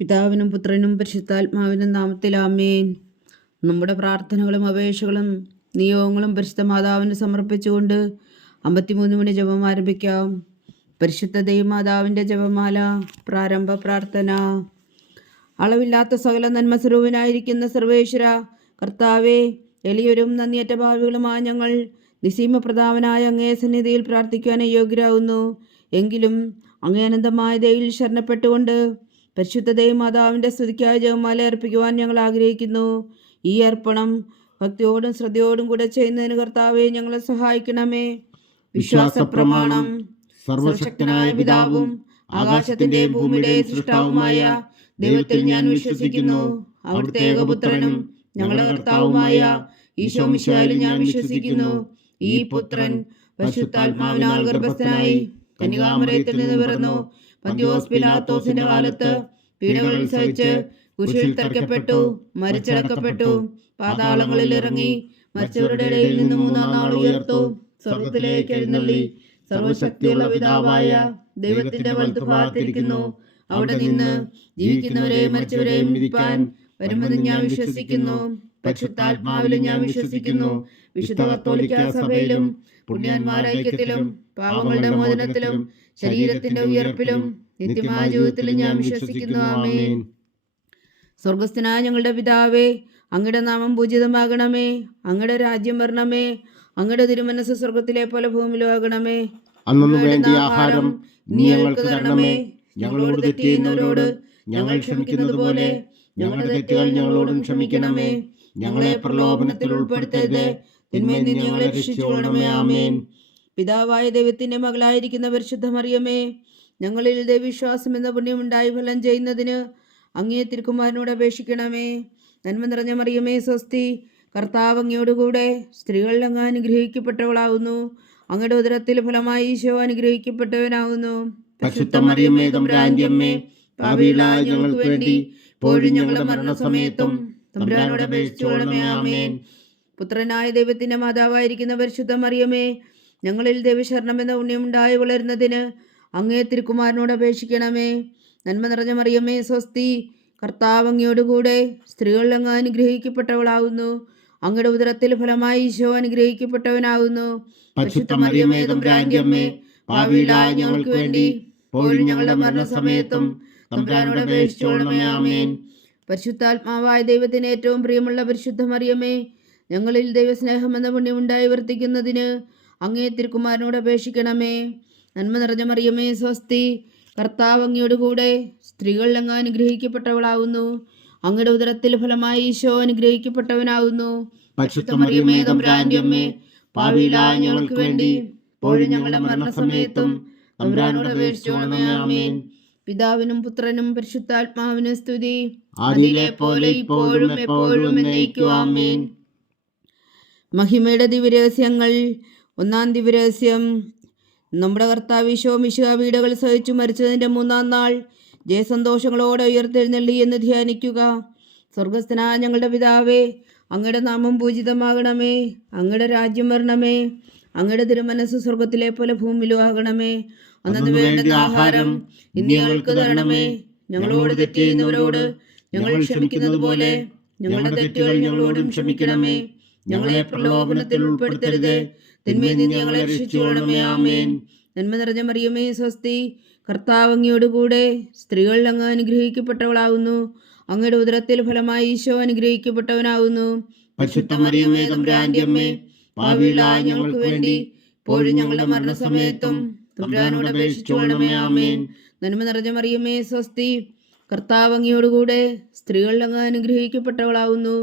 പിതാവിനും പുത്രനും പരിശുദ്ധാത്മാവിനും നാമത്തിൽ ആമേൻ. നമ്മുടെ പ്രാർത്ഥനകളും അപേക്ഷകളും നിയോഗങ്ങളും പരിശുദ്ധ മാതാവിന് സമർപ്പിച്ചുകൊണ്ട് 53 മണി ജപം ആരംഭിക്കാം. പരിശുദ്ധ ദൈവമാതാവിൻ്റെ ജപമാല. പ്രാരംഭ പ്രാർത്ഥന. അളവില്ലാത്ത സകല നന്മസ്വരൂപനായിരിക്കുന്ന സർവേശ്വര കർത്താവെ, എളിയൊരും നന്ദിയറ്റ ഭാവികളുമായ ഞങ്ങൾ നിസീമപ്രതാപനായ അങ്ങേ സന്നിധിയിൽ പ്രാർത്ഥിക്കുവാൻ യോഗ്യരാകുന്നു. എങ്കിലും അങ്ങേ അനന്തമായ ദയയിൽ ശരണപ്പെട്ടുകൊണ്ട് പരിശുദ്ധ ദൈവമാതാവിൻ്റെ സ്തുതിക്കായ ജപമാല അർപ്പിക്കുവാൻ ഞങ്ങൾ ആഗ്രഹിക്കുന്നു. ഈ അർപ്പണം ഭക്തിയോടും ശ്രദ്ധയോടും കൂടെ ചെയ്യുന്നതിന് കർത്താവെ ഞങ്ങളെ സഹായിക്കണമേ. വിശ്വാസ പ്രമാണം. സർവശക്തനായ പിതാവും ആകാശത്തിന്റെയും ഭൂമിയുടെയും സൃഷ്ടാവുമായ ദൈവത്തിൽ ഞാൻ വിശ്വസിക്കുന്നു. അവിടുത്തെ ഏകപുത്രനും ഞങ്ങളുടെ കർത്താവുമായ ഈശോ മിശിഹായിൽ ഞാൻ വിശ്വസിക്കുന്നു. ഈ പുത്രൻ പരിശുദ്ധാത്മാവിനാൽ ഗർഭസ്ഥനായി കന്യകാമറിയത്തിൽ നിന്ന് പിറന്നു. പന്തിയോസ് പിലാത്തോസിന്റെ കാലത്ത് പീഡകൾ സഹിച്ച് കുരിശിൽ തറയ്ക്കപ്പെട്ടു, മരിച്ചടക്കപ്പെട്ടു, പാതാളങ്ങളിൽ ഇറങ്ങി, മരിച്ചവരുടെ ഇടയിൽ നിന്ന് മൂന്നാം നാൾ ഉയർത്തു, സ്വർഗത്തിലേക്ക് എഴുന്നള്ളി, സർവശക്തിയുള്ള പിതാവായ ദൈവത്തിന്റെ വലത്തുഭാഗത്തിരിക്കുന്നു. അവിടെ നിന്ന് ജീവിക്കുന്നവരെയും മരിച്ചവരെയും വിധിപ്പാൻ വരുമെന്ന് ഞാൻ വിശ്വസിക്കുന്നു. പരിശുദ്ധാത്മാവിലും ഞാൻ വിശ്വസിക്കുന്നു. വിശുദ്ധ കത്തോലിക്കാ സഭയിലും പുണ്യന്മാരുടെ ഐക്യത്തിലും പാപങ്ങളുടെ മോചനത്തിലും ശരീരത്തിന്റെ ഉയർപ്പിലും നിത്യമായ ജീവിതത്തിലും ഞാൻ വിശ്വസിക്കുന്നു. ആമേൻ. സ്വർഗസ്ഥനായ ഞങ്ങളുടെ പിതാവേ, അങ്ങയുടെ നാമം പൂജിതമാകണമേ. അങ്ങയുടെ രാജ്യം വരണമേ. അങ്ങയുടെ തിരുമനസ്സ് സ്വർഗത്തിലെ പോലെ ഭൂമിയിലും ആകണമേ. അന്നു വേണ്ടിയ ആഹാരം നീ ഞങ്ങൾക്ക് തരണമേ. ഞങ്ങളോട് തെറ്റ് ചെയ്യുന്നവരോട് ഞങ്ങൾ ക്ഷമിക്കുന്നത് പോലെ ഞങ്ങളുടെ തെറ്റുകൾ ഞങ്ങളോടും ക്ഷമിക്കണമേ. ഞങ്ങളെ പ്രലോഭനത്തിൽ ഉൾപ്പെടുത്തരുത്, തിന്മയിൽ നിന്ന് ഞങ്ങളെ രക്ഷിച്ചുകൊള്ളണമേ. ആമേൻ. പിതാവായ ദൈവത്തിന്റെ മകളായിരിക്കുന്ന പരിശുദ്ധ മറിയമേ, ഞങ്ങളിൽ ദൈവവിശ്വാസം എന്ന പുണ്യമുണ്ടായി ഫലം ചെയ്യുന്നതിന് അങ്ങേ തിരുക്കുമാരനോട് അപേക്ഷിക്കണമേ. നന്മ നിറഞ്ഞ മറിയമേ സ്വസ്തി, കർത്താവ് അങ്ങയോടുകൂടെ സ്ത്രീകളിൽ അങ്ങ് അനുഗ്രഹിക്കപ്പെട്ടവളാവുന്നു. അങ്ങയുടെ ഉദരത്തിൽ ഫലമായി ഈശോ അനുഗ്രഹിക്കപ്പെട്ടവനാവുന്നു. പരിശുദ്ധ മറിയമേ തമ്പുരാന്റെ അമ്മേ, പാപികളായ ഞങ്ങൾക്ക് വേണ്ടി ഇപ്പോഴും ഞങ്ങളുടെ മരണസമയത്തും തമ്പുരാനോട് അപേക്ഷിച്ചുകൊള്ളണമേ. ആമേൻ. പുത്രനായ ദൈവത്തിന്റെ മാതാവായിരിക്കുന്ന പരിശുദ്ധ മറിയമേ, ഞങ്ങളിൽ ദൈവശരണം എന്ന പുണ്യമുണ്ടായി വളരുന്നതിന് അങ്ങേ തിരുക്കുമാരനോട് അപേക്ഷിക്കണമേ. നന്മ നിറഞ്ഞ മറിയമേ സ്വസ്തി, കർത്താവ് അങ്ങയോടുകൂടെ സ്ത്രീകളിൽ അങ്ങ് അനുഗ്രഹിക്കപ്പെട്ടവളാവുന്നു. അങ്ങയുടെ ഉദരത്തിൽ ഫലമായി ഈശോ അനുഗ്രഹിക്കപ്പെട്ടവനാവുന്നു. പരിശുദ്ധ മറിയമേ തമ്പുരാന്റെ അമ്മേ, പാപികളായ ഞങ്ങൾക്ക് വേണ്ടി ഇപ്പോഴും ഞങ്ങളുടെ മരണസമയത്തും തമ്പുരാനോട് അപേക്ഷിച്ചുകൊള്ളണമേ. ആമേൻ. പരിശുദ്ധാത്മാവായ ദൈവത്തിന് ഏറ്റവും പ്രിയമുള്ള പരിശുദ്ധ മറിയമേ, ഞങ്ങളിൽ ദൈവസ്നേഹം എന്ന പുണ്യമുണ്ടായി വർത്തിക്കുന്നതിന് അങ്ങേ തിരുക്കുമാരനോട് അപേക്ഷിക്കണമേ. നന്മ നിറഞ്ഞ മറിയമേ സ്വസ്തി, കർത്താവ് അങ്ങയോടുകൂടെ സ്ത്രീകളിൽ അങ്ങ് അനുഗ്രഹിക്കപ്പെട്ടവളാവുന്നു. അങ്ങയുടെ ഉദരത്തിൽ ഫലമായി ഈശോ അനുഗ്രഹിക്കപ്പെട്ടവനാവുന്നു. പരിശുദ്ധ മറിയമേ തമ്പുരാന്റെ അമ്മേ, പാപികളായ ഞങ്ങൾക്ക് വേണ്ടി ഇപ്പോഴും ഞങ്ങളുടെ മരണസമയത്തും തമ്പുരാനോട് അപേക്ഷിച്ചുകൊള്ളണമേ. ആമേൻ. പിതാവിനും പുത്രനും പരിശുദ്ധാത്മാവിനും സ്തുതി, ആദിയിലെ പോലെ ഇപ്പോഴും എപ്പോഴും എന്നേക്കും. ആമേൻ. മഹിമയുടെ ദിവ്യരഹസ്യങ്ങൾ. ഒന്നാം ദിവ്യരഹസ്യം. നമ്മുടെ കർത്താവ് ഈശോ മിശിഹാ പീഡകൾ സഹിച്ചു മരിച്ചതിൻ്റെ മൂന്നാം നാൾ ജയസന്തോഷങ്ങളോടെ ഉയർത്തെഴുന്നള്ളി എന്ന് ധ്യാനിക്കുക. സ്വർഗസ്ഥനായ ഞങ്ങളുടെ പിതാവേ, അങ്ങയുടെ നാമം പൂജിതമാകണമേ. അങ്ങയുടെ രാജ്യം വരണമേ. അങ്ങയുടെ തിരുമനസ്സ് സ്വർഗത്തിലെ പോലെ ഭൂമിയിലും ആകണമേ. അന്നു വേണ്ടുന്ന ആഹാരം ഇന്ന് ഞങ്ങൾക്ക് തരണമേ. ഞങ്ങളോട് തെറ്റ് ചെയ്യുന്നവരോട് ഞങ്ങൾ ക്ഷമിക്കുന്നത് പോലെ ഞങ്ങളുടെ തെറ്റുകൾ ഞങ്ങളോടും ക്ഷമിക്കണമേ. ഞങ്ങളെ പ്രലോഭനത്തിൽ ഉൾപ്പെടുത്തരുത്, തിന്മയിൽ നിന്ന് ഞങ്ങളെ രക്ഷിച്ചുകൊള്ളണമേ. ആമേൻ. നന്മ നിറഞ്ഞ മറിയമേ സ്വസ്തി, കർത്താവ് അങ്ങയോടുകൂടെ സ്ത്രീകളിൽ അങ്ങ് അനുഗ്രഹിക്കപ്പെട്ടവളാവുന്നു. അങ്ങയുടെ ഉദരത്തിൽ ഫലമായി ഈശോ അനുഗ്രഹിക്കപ്പെട്ടവനാവുന്നു. പരിശുദ്ധ മറിയമേ തമ്പുരാന്റെ അമ്മേ, പാപികളായ ഞങ്ങൾക്ക് വേണ്ടി ഇപ്പോഴും ഞങ്ങളുടെ മരണസമയത്തും തമ്പുരാനോട് അപേക്ഷിച്ചുകൊള്ളണമേ. ആമേൻ. നന്മ നിറഞ്ഞ മറിയമേ സ്വസ്തി, കർത്താവ് അങ്ങയോടുകൂടെ സ്ത്രീകളിൽ അങ്ങ് അനുഗ്രഹിക്കപ്പെട്ടവളാവുന്നു.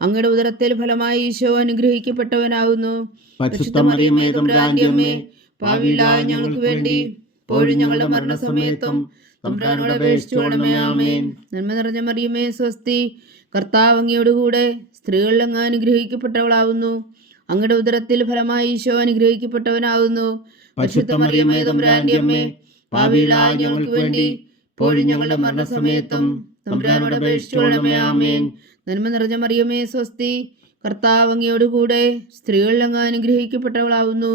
അങ്ങയുടെ ഉദരത്തിൽ ഫലമായി ഈശോ അനുഗ്രഹിക്കപ്പെട്ടവനാവുന്നു. പരിശുദ്ധ മറിയമേ തമ്പുരാന്റെ അമ്മേ, പാപികളായ ഞങ്ങൾക്ക് വേണ്ടി ഇപ്പോഴും ഞങ്ങളുടെ മരണസമയത്തും തമ്പുരാനോട് അപേക്ഷിച്ചുകൊള്ളണമേ. ആമേൻ. നന്മ നിറഞ്ഞ മറിയമേ സ്വസ്തി, കർത്താവ് അങ്ങയോടുകൂടെ സ്ത്രീകളിൽ അങ്ങ് അനുഗ്രഹിക്കപ്പെട്ടവളാവുന്നു. അങ്ങയുടെ ഉദരത്തിൽ ഫലമായി ഈശോ അനുഗ്രഹിക്കപ്പെട്ടവനാവുന്നു. പരിശുദ്ധ മറിയമേ തമ്പുരാന്റെ അമ്മേ, പാപികളായ ഞങ്ങൾക്ക് വേണ്ടി ഇപ്പോഴും ഞങ്ങളുടെ മരണസമയത്തും തമ്പുരാനോട് അപേക്ഷിച്ചുകൊള്ളണമേ. ആമേൻ. നന്മ നിറഞ്ഞ മറിയമേ സ്വസ്തി, കർത്താവ് അങ്ങയോടുകൂടെ സ്ത്രീകളിൽ അങ്ങ് അനുഗ്രഹിക്കപ്പെട്ടവളാവുന്നു.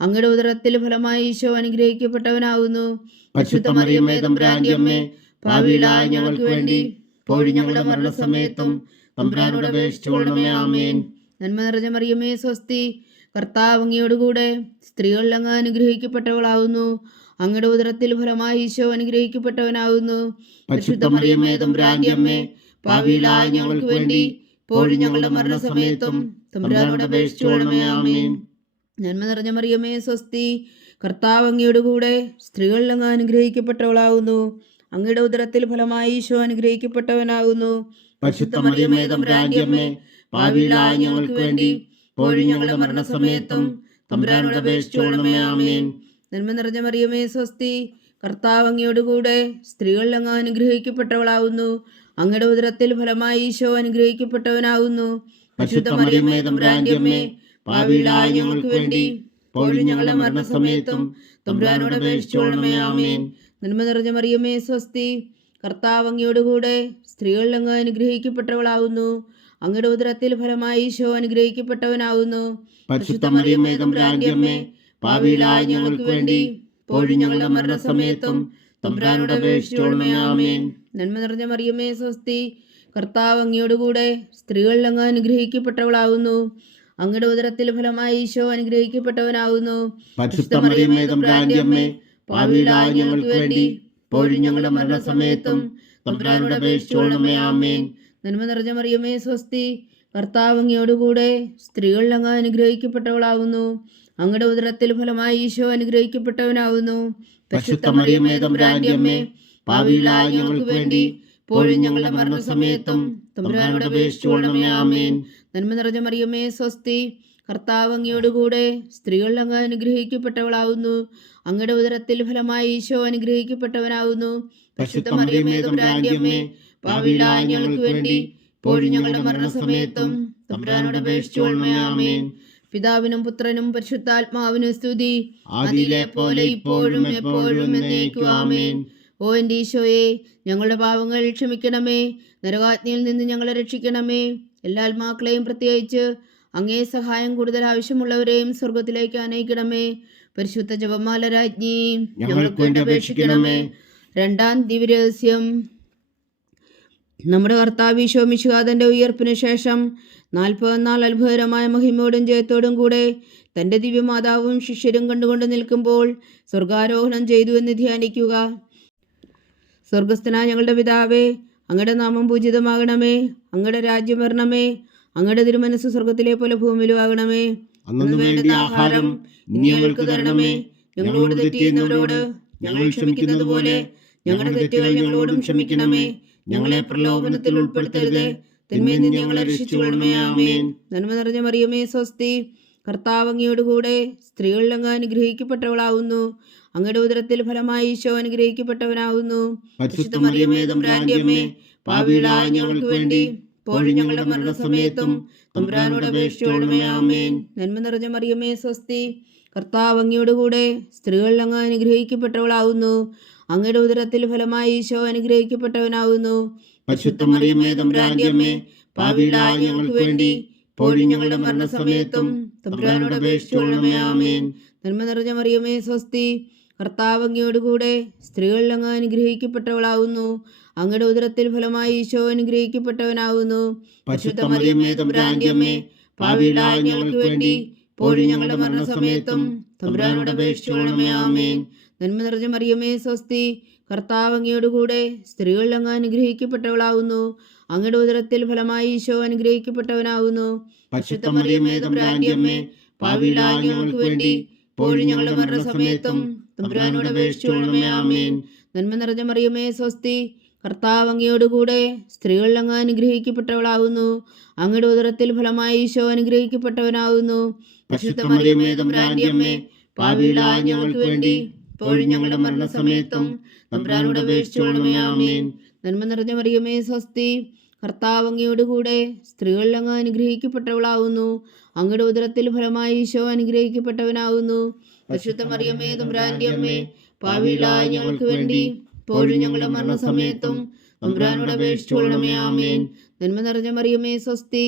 അങ്ങയുടെ ഉദരത്തിൽ ഫലമായി ഈശോ അനുഗ്രഹിക്കപ്പെട്ടവനാവുന്നു. പരിശുദ്ധ മറിയമേ തമ്പുരാന്റെ അമ്മേ, പാപികളായ ഞങ്ങൾക്ക് വേണ്ടി ഇപ്പോഴും ഞങ്ങളുടെ മരണസമയത്തും തമ്പുരാനോട് അപേക്ഷിച്ചുകൊള്ളണമേ. ആമേൻ. നന്മ നിറഞ്ഞ മറിയമേ സ്വസ്തി, കർത്താവ് അങ്ങയോടുകൂടെ സ്ത്രീകളിൽ അങ്ങ് അനുഗ്രഹിക്കപ്പെട്ടവളാവുന്നു. അങ്ങയുടെ ഉദരത്തിൽ ഫലമായി ഈശോ അനുഗ്രഹിക്കപ്പെട്ടവനാവുന്നു. പരിശുദ്ധ മറിയമേ തമ്പുരാന്റെ അമ്മേ, പാപികളായ ഞങ്ങൾക്ക് വേണ്ടി ഇപ്പോഴും ഞങ്ങളുടെ മരണസമയത്തും തമ്പുരാനോട് അപേക്ഷിച്ചുകൊള്ളണമേ. ആമേൻ. നന്മ നിറഞ്ഞ മറിയമേ സ്വസ്തി, കർത്താവ് അങ്ങയോടുകൂടെ സ്ത്രീകളിൽ അങ്ങ് അനുഗ്രഹിക്കപ്പെട്ടവളാവുന്നു. അങ്ങയുടെ ഉദരത്തിൽ ഫലമായി ഈശോ അനുഗ്രഹിക്കപ്പെട്ടവനാകുന്നു. പരിശുദ്ധ മറിയമേ തമ്പുരാന്റെ അമ്മേ, പാപികളായ ഞങ്ങൾക്ക് വേണ്ടി ഇപ്പോഴും ഞങ്ങളുടെ മരണസമയത്തും തമ്പുരാനോട് അപേക്ഷിച്ചുകൊള്ളണമേ. ആമേൻ. നന്മ നിറഞ്ഞ മറിയമേ സ്വസ്തി, കർത്താവ് അങ്ങയോടുകൂടെ സ്ത്രീകളിൽ അങ്ങ് അനുഗ്രഹിക്കപ്പെട്ടവളാവുന്നു. അങ്ങയുടെ ഉദരത്തിൽ ഫലമായി ഈശോ അനുഗ്രഹിക്കപ്പെട്ടവനാകുന്നു. പരിശുദ്ധ മറിയമേ തമ്പുരാന്റെ അമ്മേ, പാപികളായ ഞങ്ങൾക്ക് വേണ്ടി ഇപ്പോഴും ഞങ്ങളുടെ മരണസമയത്തും തമ്പുരാനോട് അപേക്ഷിച്ചുകൊള്ളണമേ. ആമേൻ. നന്മ നിറഞ്ഞ മറിയമേ സ്വസ്തി, കർത്താവ് അങ്ങയോടുകൂടെ സ്ത്രീകളിൽ അങ്ങ് അനുഗ്രഹിക്കപ്പെട്ടവളാവുന്നു. അങ്ങയുടെ ഉദരത്തിൽ ഫലമായി ഈശോ അനുഗ്രഹിക്കപ്പെട്ടവനാവുന്നു. പരിശുദ്ധ മറിയമേ തമ്പുരാന്റെ അമ്മേ, പാപികളായ ഞങ്ങൾക്ക് വേണ്ടി ഇപ്പോഴും ഞങ്ങളുടെ മരണസമയത്തും തമ്പുരാനോട് അപേക്ഷിച്ചുകൊള്ളണമേ. ആമേൻ. നന്മ നിറഞ്ഞ മറിയമേ സ്വസ്തി, കർത്താവ് അങ്ങയോടുകൂടെ സ്ത്രീകളിൽ അങ്ങ് അനുഗ്രഹിക്കപ്പെട്ടവളാവുന്നു. അങ്ങയുടെ ഉദരത്തിൽ ഫലമായി ഈശോ അനുഗ്രഹിക്കപ്പെട്ടവനാവുന്നു. പരിശുദ്ധ മറിയമേ തമ്പുരാന്റെ അമ്മേ, പാപികളായ ഞങ്ങൾക്ക് വേണ്ടി ഇപ്പോഴും ഞങ്ങളുടെ മരണസമയത്തും തമ്പുരാനോട് അപേക്ഷിച്ചുകൊള്ളണമേ. ആമേൻ. നന്മ നിറഞ്ഞ മറിയമേ സ്വസ്തി, കർത്താവ് അങ്ങയോടുകൂടെ സ്ത്രീകളിൽ അങ്ങ് അനുഗ്രഹിക്കപ്പെട്ടവളാവുന്നു. അങ്ങയുടെ ഉദരത്തിൽ ഫലമായി ഈശോ അനുഗ്രഹിക്കപ്പെട്ടവനാവുന്നു. പരിശുദ്ധ മറിയമേ തമ്പുരാന്റെ അമ്മേ, പാപികളായ ഞങ്ങൾക്ക് വേണ്ടി ഇപ്പോഴും ഞങ്ങളുടെ മരണസമയത്തും തമ്പുരാനോട് അപേക്ഷിച്ചുകൊള്ളണമേ. ആമേൻ. നന്മ നിറഞ്ഞ മറിയമേ സ്വസ്തി, കർത്താവ് അങ്ങയോടുകൂടെ സ്ത്രീകളിൽ അങ്ങ് അനുഗ്രഹിക്കപ്പെട്ടവളാവുന്നു. അങ്ങയുടെ ഉദരത്തിൽ ഫലമായി ഈശോ അനുഗ്രഹിക്കപ്പെട്ടവനാവുന്നു. പരിശുദ്ധ മറിയമേ തമ്പുരാന്റെ അമ്മേ, പാപികളായ ഞങ്ങൾക്ക് വേണ്ടി ഇപ്പോഴും ഞങ്ങളുടെ മരണസമയത്തും തമ്പുരാനോട് അപേക്ഷിച്ചുകൊള്ളണമേ. ആമേൻ. പിതാവിനും പുത്രനും പരിശുദ്ധാത്മാവിനും സ്തുതി, ആദിയിലെ പോലെ ഇപ്പോഴും എപ്പോഴും എന്നേക്കും. ആമേൻ. ഓ എൻ്റെ ഈശോയെ, ഞങ്ങളുടെ പാപങ്ങൾ ക്ഷമിക്കണമേ. നരകാഗ്നിയിൽ നിന്ന് ഞങ്ങളെ രക്ഷിക്കണമേ. എല്ലാ ആത്മാക്കളെയും പ്രത്യേകിച്ച് അങ്ങേ സഹായം കൂടുതൽ ആവശ്യമുള്ളവരെയും സ്വർഗത്തിലേക്ക് അനയിക്കണമേ. പരിശുദ്ധ ജപമാല രാജ്ഞി, ഞങ്ങൾക്ക് വേണ്ടി അപേക്ഷിക്കണമേ. രണ്ടാം ദിവ്യരഹസ്യം. നമ്മുടെ കർത്താവ് ഈശോ മിശിഹായുടെ ഉയർപ്പിന് ശേഷം 40 നാൾ അത്ഭുതകരമായ മഹിമയോടും ജയത്തോടും കൂടെ തൻ്റെ ദിവ്യമാതാവും ശിഷ്യരും കണ്ടുകൊണ്ട് നിൽക്കുമ്പോൾ സ്വർഗാരോഹണം ചെയ്തു എന്ന് ധ്യാനിക്കുക. സ്വർഗസ്ഥനായ ഞങ്ങളുടെ പിതാവേ, അങ്ങയുടെ നാമം പൂജിതമാകണമേ. അങ്ങയുടെ രാജ്യം വരണമേ. അങ്ങയുടെ തിരുമനസ്സ് സ്വർഗത്തിലെ പോലെ ഭൂമിയിലും ആകണമേ. അന്നു വേണ്ട ആഹാരം ഇനി ഞങ്ങൾക്ക് തരണമേ. ഞങ്ങളോട് തെറ്റ് ചെയ്യുന്നവരോട് ഞങ്ങൾ ക്ഷമിക്കുന്നത് പോലെ ഞങ്ങളുടെ തെറ്റുകൾ ഞങ്ങളോടും ക്ഷമിക്കണമേ. ഞങ്ങളെ പ്രലോഭനത്തിൽ ഉൾപ്പെടുത്തരുത്, തിന്മയിൽ നിന്ന് ഞങ്ങളെ രക്ഷിച്ചുകൊള്ളണമേ. ആമേൻ. നന്മ നിറഞ്ഞ മറിയമേ സ്വസ്തി, കർത്താവ് അങ്ങയോടുകൂടെ സ്ത്രീകളിൽ അങ്ങ് അനുഗ്രഹിക്കപ്പെട്ടവളാവുന്നു. അങ്ങയുടെ ഉദരത്തിൽ ഫലമായി ഈശോ അനുഗ്രഹിക്കപ്പെട്ടവനാവുന്നു. പരിശുദ്ധ മറിയമേ തമ്പുരാന്റെ അമ്മേ, പാപികളായ ഞങ്ങൾക്ക് വേണ്ടി ഇപ്പോഴും ഞങ്ങളുടെ മരണസമയത്തും തമ്പുരാനോട് അപേക്ഷിച്ചുകൊള്ളണമേ. ആമേൻ. നന്മ നിറഞ്ഞ മറിയമേ സ്വസ്തി, കർത്താവ് അങ്ങയോടുകൂടെ സ്ത്രീകളിൽ അങ്ങ് അനുഗ്രഹിക്കപ്പെട്ടവളാവുന്നു. അങ്ങയുടെ ഉദരത്തിൽ ഫലമായി ഈശോ അനുഗ്രഹിക്കപ്പെട്ടവനാവുന്നു. പരിശുദ്ധ മറിയമേ തമ്പുരാന്റെ അമ്മേ, പാപികളായ ഞങ്ങൾക്ക് വേണ്ടി ഇപ്പോഴും ഞങ്ങളുടെ മരണസമയത്തും തമ്പുരാനോട് അപേക്ഷിച്ചുകൊള്ളണമേ. ആമേൻ. നന്മ നിറഞ്ഞ മറിയമേ സ്വസ്തി, കർത്താവ് അങ്ങയോടുകൂടെ സ്ത്രീകളിൽ അങ്ങ് അനുഗ്രഹിക്കപ്പെട്ടവളാവുന്നു. അങ്ങയുടെ ഉദരത്തിൽ ഫലമായി ഈശോ അനുഗ്രഹിക്കപ്പെട്ടവനാവുന്നു. പരിശുദ്ധ മറിയമേ തമ്പുരാന്റെ അമ്മേ, പാപികളായ ഞങ്ങൾക്ക് വേണ്ടി ഇപ്പോഴും ഞങ്ങളുടെ മരണസമയത്തും തമ്പുരാനോട് അപേക്ഷിച്ചുകൊള്ളണമേ. ആമേൻ. നന്മ നിറഞ്ഞ മറിയമേ സ്വസ്തി, കർത്താവ് അങ്ങയോടുകൂടെ സ്ത്രീകളിൽ അങ്ങ് അനുഗ്രഹിക്കപ്പെട്ടവളാവുന്നു. അങ്ങയുടെ ഉദരത്തിൽ ഫലമായി ഈശോ അനുഗ്രഹിക്കപ്പെട്ടവനാവുന്നു. പരിശുദ്ധ മറിയമേ തമ്പുരാന്റെ അമ്മേ, പാപികളായ ഞങ്ങൾക്ക് വേണ്ടി ഇപ്പോഴും ഞങ്ങളുടെ മരണസമയത്തും തമ്പുരാനോട് അപേക്ഷിച്ചുകൊള്ളണമേ. ആമേൻ. നന്മ നിറഞ്ഞ മറിയമേ സ്വസ്തി, കർത്താവ് അങ്ങയോടുകൂടെ സ്ത്രീകളിൽ അങ്ങ് അനുഗ്രഹിക്കപ്പെട്ടവളാവുന്നു. അങ്ങയുടെ ഉദരത്തിൽ ഫലമായി ഈശോ അനുഗ്രഹിക്കപ്പെട്ടവനാവുന്നു. പരിശുദ്ധ മറിയമേ തമ്പുരാന്റെ അമ്മേ, പാപികളായ ഞങ്ങൾക്ക് വേണ്ടി ഇപ്പോഴും ഞങ്ങളുടെ മരണസമയത്തും തമ്പുരാനോട് അപേക്ഷിച്ചുകൊള്ളണമേ. ആമേൻ. നന്മ നിറഞ്ഞ മറിയമേ സ്വസ്തി, കർത്താവ് അങ്ങയോടുകൂടെ സ്ത്രീകളിൽ അങ്ങ് അനുഗ്രഹിക്കപ്പെട്ടവളാവുന്നു. അങ്ങയുടെ ഉദരത്തിൽ ഫലമായി ഈശോ അനുഗ്രഹിക്കപ്പെട്ടവനാവുന്നു. പരിശുദ്ധ മറിയമേ തമ്പുരാന്റെ അമ്മേ, പാപികളായ ഞങ്ങൾക്ക് വേണ്ടി ഇപ്പോഴും ഞങ്ങളുടെ മരണസമയത്തും തമ്പുരാനോട് അപേക്ഷിച്ചുകൊള്ളണമേ. ആമേൻ. നന്മ നിറഞ്ഞ മറിയമേ സ്വസ്തി,